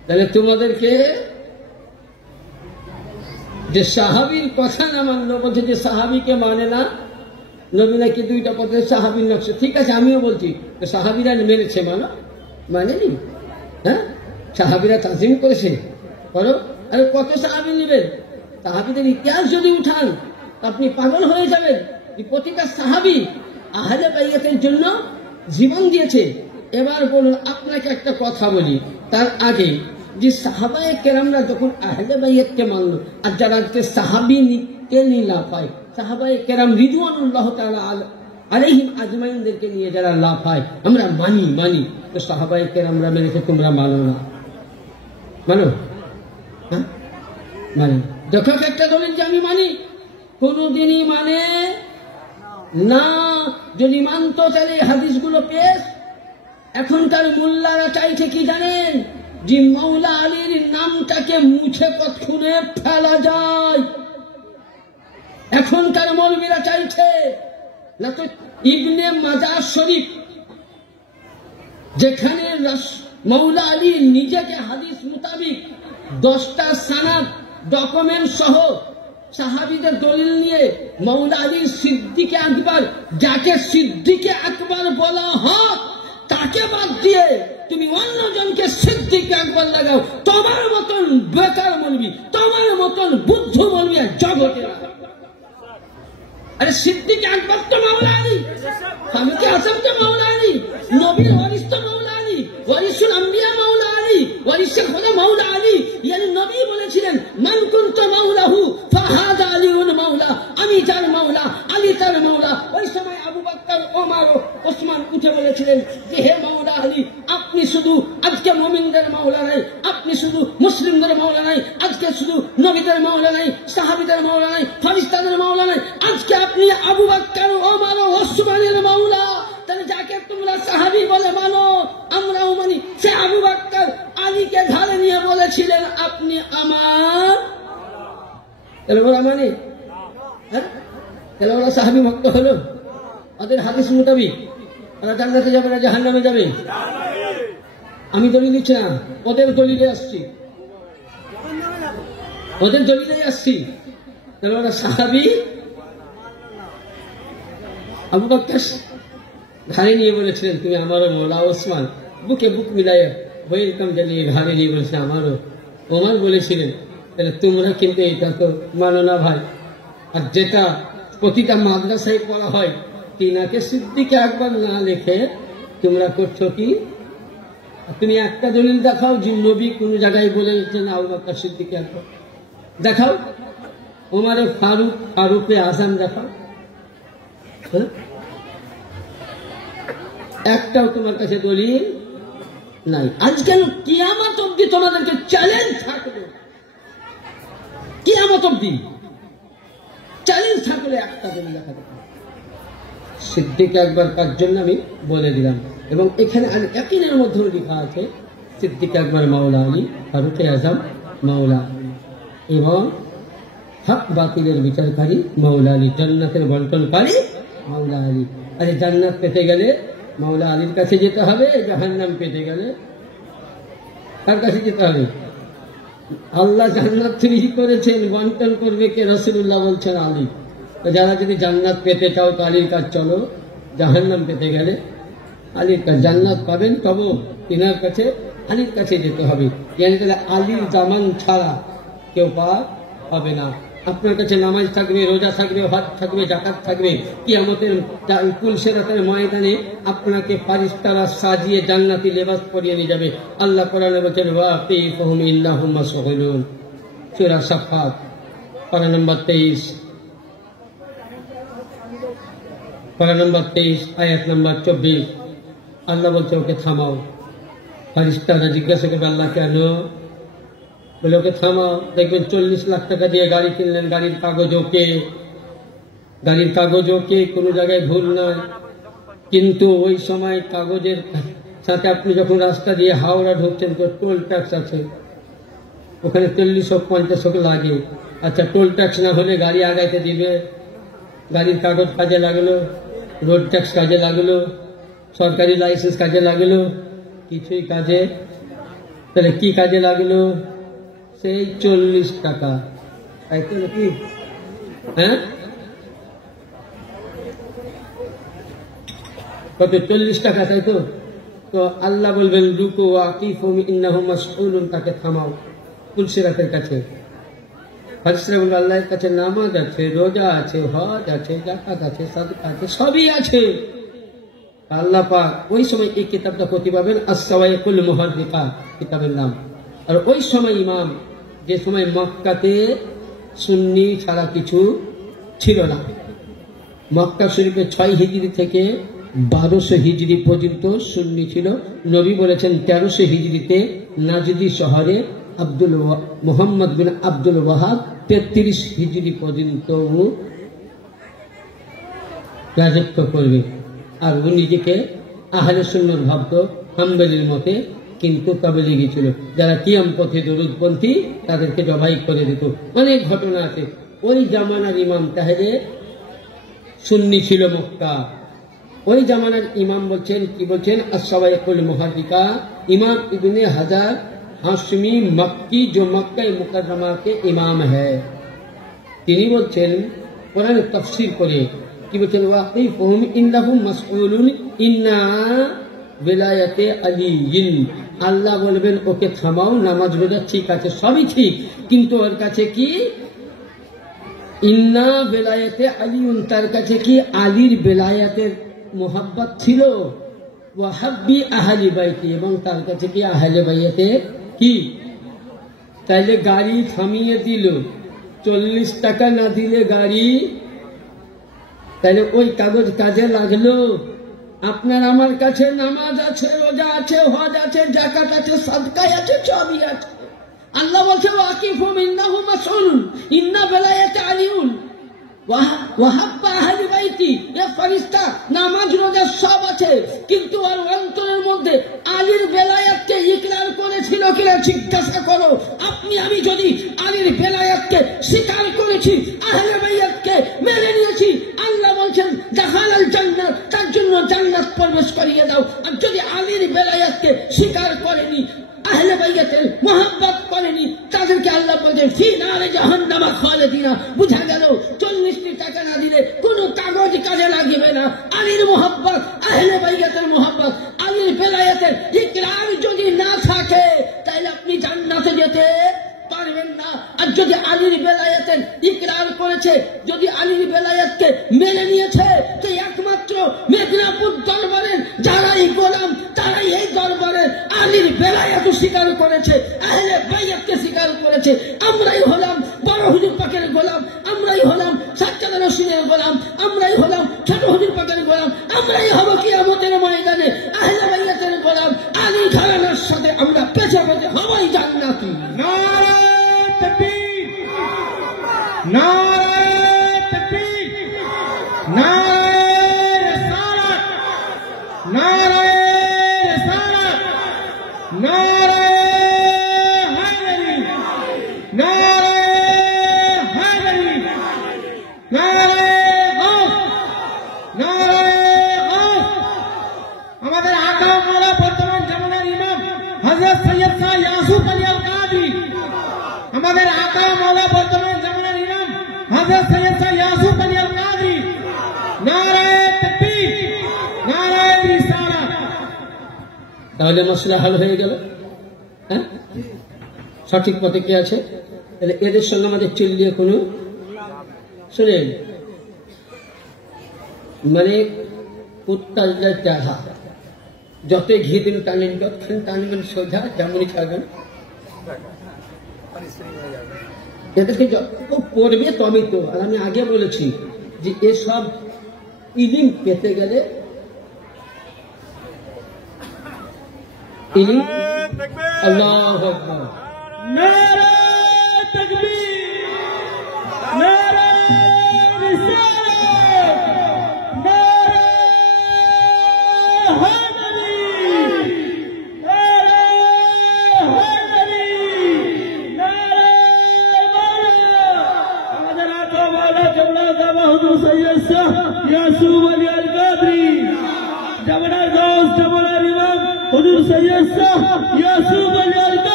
তাহলে তোমাদেরকে যে সাহাবীর কথা না মানলো, বলছে যে সাহাবীকে মানে না, নবী নাকি দুইটা পথে সাহাবীর নকশ। ঠিক আছে, আমিও বলছি সাহাবীরা মেনেছে, মানেনি? হ্যাঁ, সাহাবীরা তাজিম করেছে, করো। আরে কত সাহাবী নেবেন? সাহাবীদের ইতিহাস যদি উঠান আপনি পাগল হয়ে যাবেন। প্রতিটা সাহাবী আহলে বাইয়াতের জন্য জীবন দিয়েছে। এবার বলুন, আপনাকে একটা কথা বলি তার আগে, যে সাহাবায়ে কেরামরা যখন আহলে বাইয়াতকে মানল, আর যারা সাহাবীকে নিয়ে লাভ হয়, সাহাবায়ে কেরাম রিদওয়ানুল্লাহ তাআলা আলাইহিম আজমাইনদেরকে নিয়ে যারা লাভ হয়, আমরা মানি। তো সাহাবায়ে কেরামরা মেনেছে, তোমরা মানো না? মানো? হ্যাঁ, মানে যখন একটা দলিল যে আমি মানি, কোনদিনই মানে না। যদি মানতো তাহলে হাদিসগুলো পেশ। এখনকার মোল্লারা চাইছে কি জানেন? যে মৌলা আলীর নামটাকে মুছে কতক্ষণে ফেলা যায়। এখনকার মৌলবীরা চাইছে না তো ইবনে মাজাহ শরীফ, যেখানে মৌলা আলী নিজেকে হাদিস মোতাবিক 10টা সানাদ ডকুমেন্ট সহ সাহাবীদের দলিল নিয়ে মৌলা আলীর সিদ্দিকে আকবর, যাকে সিদ্দিকে আকবর বলা হয়, তাকে বাদ দিয়ে তুমি অন্যজনকে সিদ্দিকে আকবর লাগাও। তোমার মতন বেকার মৌলবী, তোমার মতন বুদ্ধ মৌলবী জগতে। আরে সিদ্দিকে আকবর তো মৌলা আলী, ফারুক আযম তো মৌলা আলী, নবীর ওয়ারিস তো মৌলা আলী, ওয়ারিসুল আম্বিয়া মৌলা আলী, ওয়ারিসে খোদা মৌলা আলী। ইয়ানি নবী বলেছিলেন, মান কুনতু মাওলাহু ফাহাদা আলীউন মাওলা, আমি যার মাওলা আলী তার মাওলা। ওই সময় আবু বকর, ওমর, ওসমান উঠে বলেছিলেন যে হে মাওলা আলী, আপনি শুধু আজকে মুমিনদের মাওলা নাই, আপনি শুধু মুসলিমদের মাওলা নাই, আজকে শুধু নবীদের মাওলা নাই, সাহাবীদের মাওলা নাই, ফেরেশতাদের মাওলা নাই, আজকে আপনি আবু বকর, ওমর, ওসমানের মাওলা। তাহলে যাকে তোমরা সাহাবী বলে মানো, আমরাও মানি। সে আবু বকর আলীকে ঘাড়ে নিয়ে বলেছিলেন, আপনি আমার। তাহলে ওরা মানে, তাহলে ওরা সাহাবী ভক্ত হলো? ওদের হাদিস মোতাবিক ওরা জান্নাতে যাবে না জাহান্নামে যাবে? আমি দলিল দিচ্ছি না, ওদের দলিলে আসছি, ওদের দলিলে আসছি। তাহলে ওরা সাহাবী। আবু বকর ঘাড়ে নিয়ে বলেছিলেন, তুমি আমারও মৌলা। ওসমান বুকে বুক মিলাইয়া ওয়েলকাম জানিয়ে ঘাড়ে নিয়ে বলেছে, আমারও। ওমর বলেছিলেন, তাহলে তোমরা কিন্তু এটা তো মানো না ভাই। আর যেটা প্রতিটা মাদ্রাসায় পড়া হয়, তিনাকে সিদ্দিকে আকবর না লিখে তোমরা করছো কি? তুমি একটা দলিল দেখাও যে নবী কোন জায়গায় বলেছেন আবু বকর সিদ্দিকে আকবর, দেখাও। ওমরে ফারুক, ফারুকে আজম দেখাও। একটাও তোমার কাছে দলিল নাই। আজকাল কিয়ামত অব্দি তোমাদেরকে চ্যালেঞ্জ থাকবে, কিয়ামত অব্দি চ্যালেঞ্জ থাকলে একটা দলিল দেখাতে পারবে। সিদ্দিক আকবর কার জন্য আমি বলে দিলাম। এবং এখানে ইয়াকিনের মধ্যে লেখা আছে সিদ্দিক আকবর মাওলা আলী, ফারুকে আজম মাওলা আলী, এবং হক বাতিলের বিচারকারী মাওলা আলী, জান্নাতের বন্টনকারী মাওলা আলী। আরে জান্নাত পেতে গেলে মাওলা আলীর কাছে যেতে হবে, জাহান্নাম পেতে গেলে কার কাছে যেতে হবে? আল্লাহ জান্নাত তৈরি করেছেন, বন্টন করবে কে? রাসূলুল্লাহ বলছেন আলী। যারা যদি জান্নাত পেতে চাও তো আলীর কাছে চলো, জাহান্নাম পেতে গেলে আলীর কাছে। জান্নাত পাবেন তবে তিনার কাছে, আলীর কাছে যেতে হবে। আলীর জামান ছাড়া কেউ পার হবে না। আপনার কাছে নামাজ থাকবে, রোজা থাকবে, হজ থাকবে, জাকাত থাকবে, কিয়ামতের পুলসিরাতের ময়দানে আপনাকে ফারিস্তারা সাজিয়ে জান্নাতি লেবাস পরিয়ে নিয়ে যাবে। আল্লাহ কোরআনে বলেছেন, ওয়াকিফুহুম ইল্লাহুম মাসহুলুন, সূরা সাফাত পারা নম্বর 23, পারা নম্বর 23 আয়াত নম্বর 24। আল্লাহ বলছে ওকে থামাও। ফারিস্তারা জিজ্ঞাসা করবে, আল্লাহ কেন? বলে ওকে থামাও। দেখবেন 40 লাখ টাকা দিয়ে গাড়ি কিনলেন, গাড়ির কাগজ ওকে, গাড়ির কাগজ ওকে, কোনো জায়গায় ভুল নয়। কিন্তু ওই সময় কাগজের সাথে আপনি যখন রাস্তা দিয়ে হাওড়া ঢুকছেন তো টোল ট্যাক্স আছে, ওখানে 40-50 লাগে। আচ্ছা, টোল ট্যাক্স না হলে গাড়ি আগাইতে দিবে? গাড়ির কাগজ কাজে লাগলো, রোড ট্যাক্স কাজে লাগলো, সরকারি লাইসেন্স কাজে লাগলো, কিছুই কাজে তাহলে কি কাজে লাগলো? সেই 40 টাকা, তাই তো নাকি? হ্যাঁ, কত? 40 টাকা, তাই তো? তো আল্লাহ বলবেন রুকু ওয়াকিফুম ইন্নাহুম মাসউলুন, তাকে থামাও। পুলসিরাতের কাছে ফারিস্তারা বলবে আল্লাহর কাছে নামাজ আছে, রোজা আছে, হজ আছে, যাকাত আছে, সাদকা আছে, সবই আছে। আল্লাহ পাক ওই সময় এই কিতাবটা প্রতি পাবেন, আস-সাওয়াইকুল মুহাররিকা কিতাবের নাম। আর ওই সময় ইমাম, যে সময় মক্কাতে সুন্নি ছাড়া কিছু ছিল না, মক্কা শরীফে 6 হিজরি থেকে 1200 হিজরি পর্যন্ত সুন্নি ছিল। নবী বলেছেন 1300 হিজরিতে নাজদি শহরে মোহাম্মদ বিন আব্দুল ওয়াহাব 33 হিজরি পর্যন্ত রাজত্ব করবে। আর ও নিজেকে আহলে সুন্নাত ভাবত, হাম্বলির মতে, কিন্তু তাবলীগী ছিল। যারা কিয়াম পথে দরুদপন্থী তাদেরকে জবাই করে দিত। অনেক ঘটনা আছে। ওই জামানার ইমাম তাহলে সুন্নি ছিল মক্কা। ওই জামানার ইমাম বলছেন, কি বলছেন? আস-সাওয়াইকুল মুহাররিকা इमाम इब्ने हजार हाशमी मक्की जो मक्का मुकर्रमा के इमाम है। তিনি বলছেন কোরআনের তাফসীর করে, কি বলছেন? ওয়াকিফুহুম ইন্নাহুম মাসউলুন ইন্না বিলায়াতে আলিয়িন। আল্লাহ বলবেন ওকে থামাও, নামাজ রোজা ঠিক আছে, সবই ঠিক, কিন্তু ওর কাছে কি ইন্না বিলায়াতে আলিয়ুন, তার কাছে কি আলীর বেলায়াতের মোহাব্বত ছিল। ওয়াহাব্বি আহলি বাইতি, এবং তার কাছে কি আহলে বাইতের কি। তাইলে গাড়ি থামিয়ে দিল, 40 টাকা না দিলে গাড়ি, তাহলে ওই কাগজ কাজে লাগলো। আপনার আমার কাছে নামাজ আছে, রোজা আছে, হজ আছে, যাকাত আছে, সাদকায় আছে, সবই আছে। আল্লাহ বলছে ওয়াকিফুহুম ইন্নাহুম মাসউলুন ইন্না বিলায়াতে আলিয়ুন ওয়াহাব্বা আহলি বাইতি। এ ফেরেশতা নামাজ রোজা সব আছে, কিন্তু আর অন্তরের মধ্যে আলীর বেলায়াতকে ইকরার করেছিল কিনা জিজ্ঞাসা করো। আপনি আমি যদি আলীর বেলায়াতকে স্বীকার করেছি, আহলে বাইতকে মেনে নিয়েছি, আল্লাহ বলছেন দাখালাল জান্নাত, তার জন্য জান্নাত প্রবেশ করিয়ে দাও। আর যদি আলীর বেলায়াতকে স্বীকার করেনি, আহলে বাইতের মোহাব্বত করেনি, তাদেরকে আল্লাহ বলছেন ফি নারে জাহান্নামা খালিদিনা। বুঝা গেল 40 টাকা না দিলে কোনো কাগজ কাজে লাগবে না। আলীর মোহাব্বত, আহলে বাইতের মোহাব্বত, আলীর বেলায়েতের ইকরার যদি না থাকে, তাহলে আপনি জান্নাতে যেতে পারবেন না। আর যদি আলীর বেলায়েতের ইকরার করেছে, যদি আলীর বেলায়েতকে মেনে নিয়েছে, তো একমাত্র মেদিনীপুর দরবারের যারাই গোলাম, তারাই এই দরবারের আলীর বেলায়েত স্বীকার করেছে, আহলে বাইতকে স্বীকার করেছে। আমরাই হলাম বড় হুজুর পাকের গোলাম, আমরাই হলাম সাজ্জাদ রশিদের গোলাম, আমরাই হলাম ছোট হুজুর পাকের গোলাম, আমরাই হব কিয়ামতের ময়দানে আহলে বাইতের গোলাম। আলী ঘরানার সাথে আমরা পেছে পেছে হবাই জান্নাতি। तकबीर, नारे तकबीर, नारे रिसालत, नारे रिसालत, नारे हैदरी, नारे हैदरी, नारे गौस, नारे गौस। हमारे आका मौला बर्तमान जमानार इमाम हजरत सैयद शाह यासूफ अली अल कादरी, हमारे आका मौला बर्तमान जमानार इमाम हजरत सैयद शाह यासूफ अली अल कादरी। नारे तकबीर, नारे रिसालत। তাহলে মশলা হাল হয়ে গেল। হ্যাঁ, সঠিক পথে কে আছে? তাহলে এদের সঙ্গে আমাদের চিল্লিয়ে কোনো শুনেন, মানে কুত্তার চাহা যতই ঘি দিন টানেন, যতক্ষণ টানবেন সোজা যেমনই ছাড়বেন, এদেরকে যত করবে তবেই তো। আর আমি আগে বলেছি যে এসব ইলিম পেতে গেলে ইলিম আল্লাহু আকবার, नारे तकबीर, नारे रिसालत, नारे हैदरी, नारे हैदरी, नारे मौला। हमारे आका मौला जमना दामा हुजूर सैयद शाह यासूफ अली अल कादरी, जमना गौस, जमना इमाम हुजूर सैयद शाह यासूफ अली अल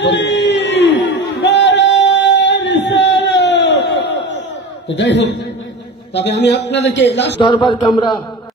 তো যাই হোক, তবে আমি আপনাদেরকে লাস্ট দরবারকে আমরা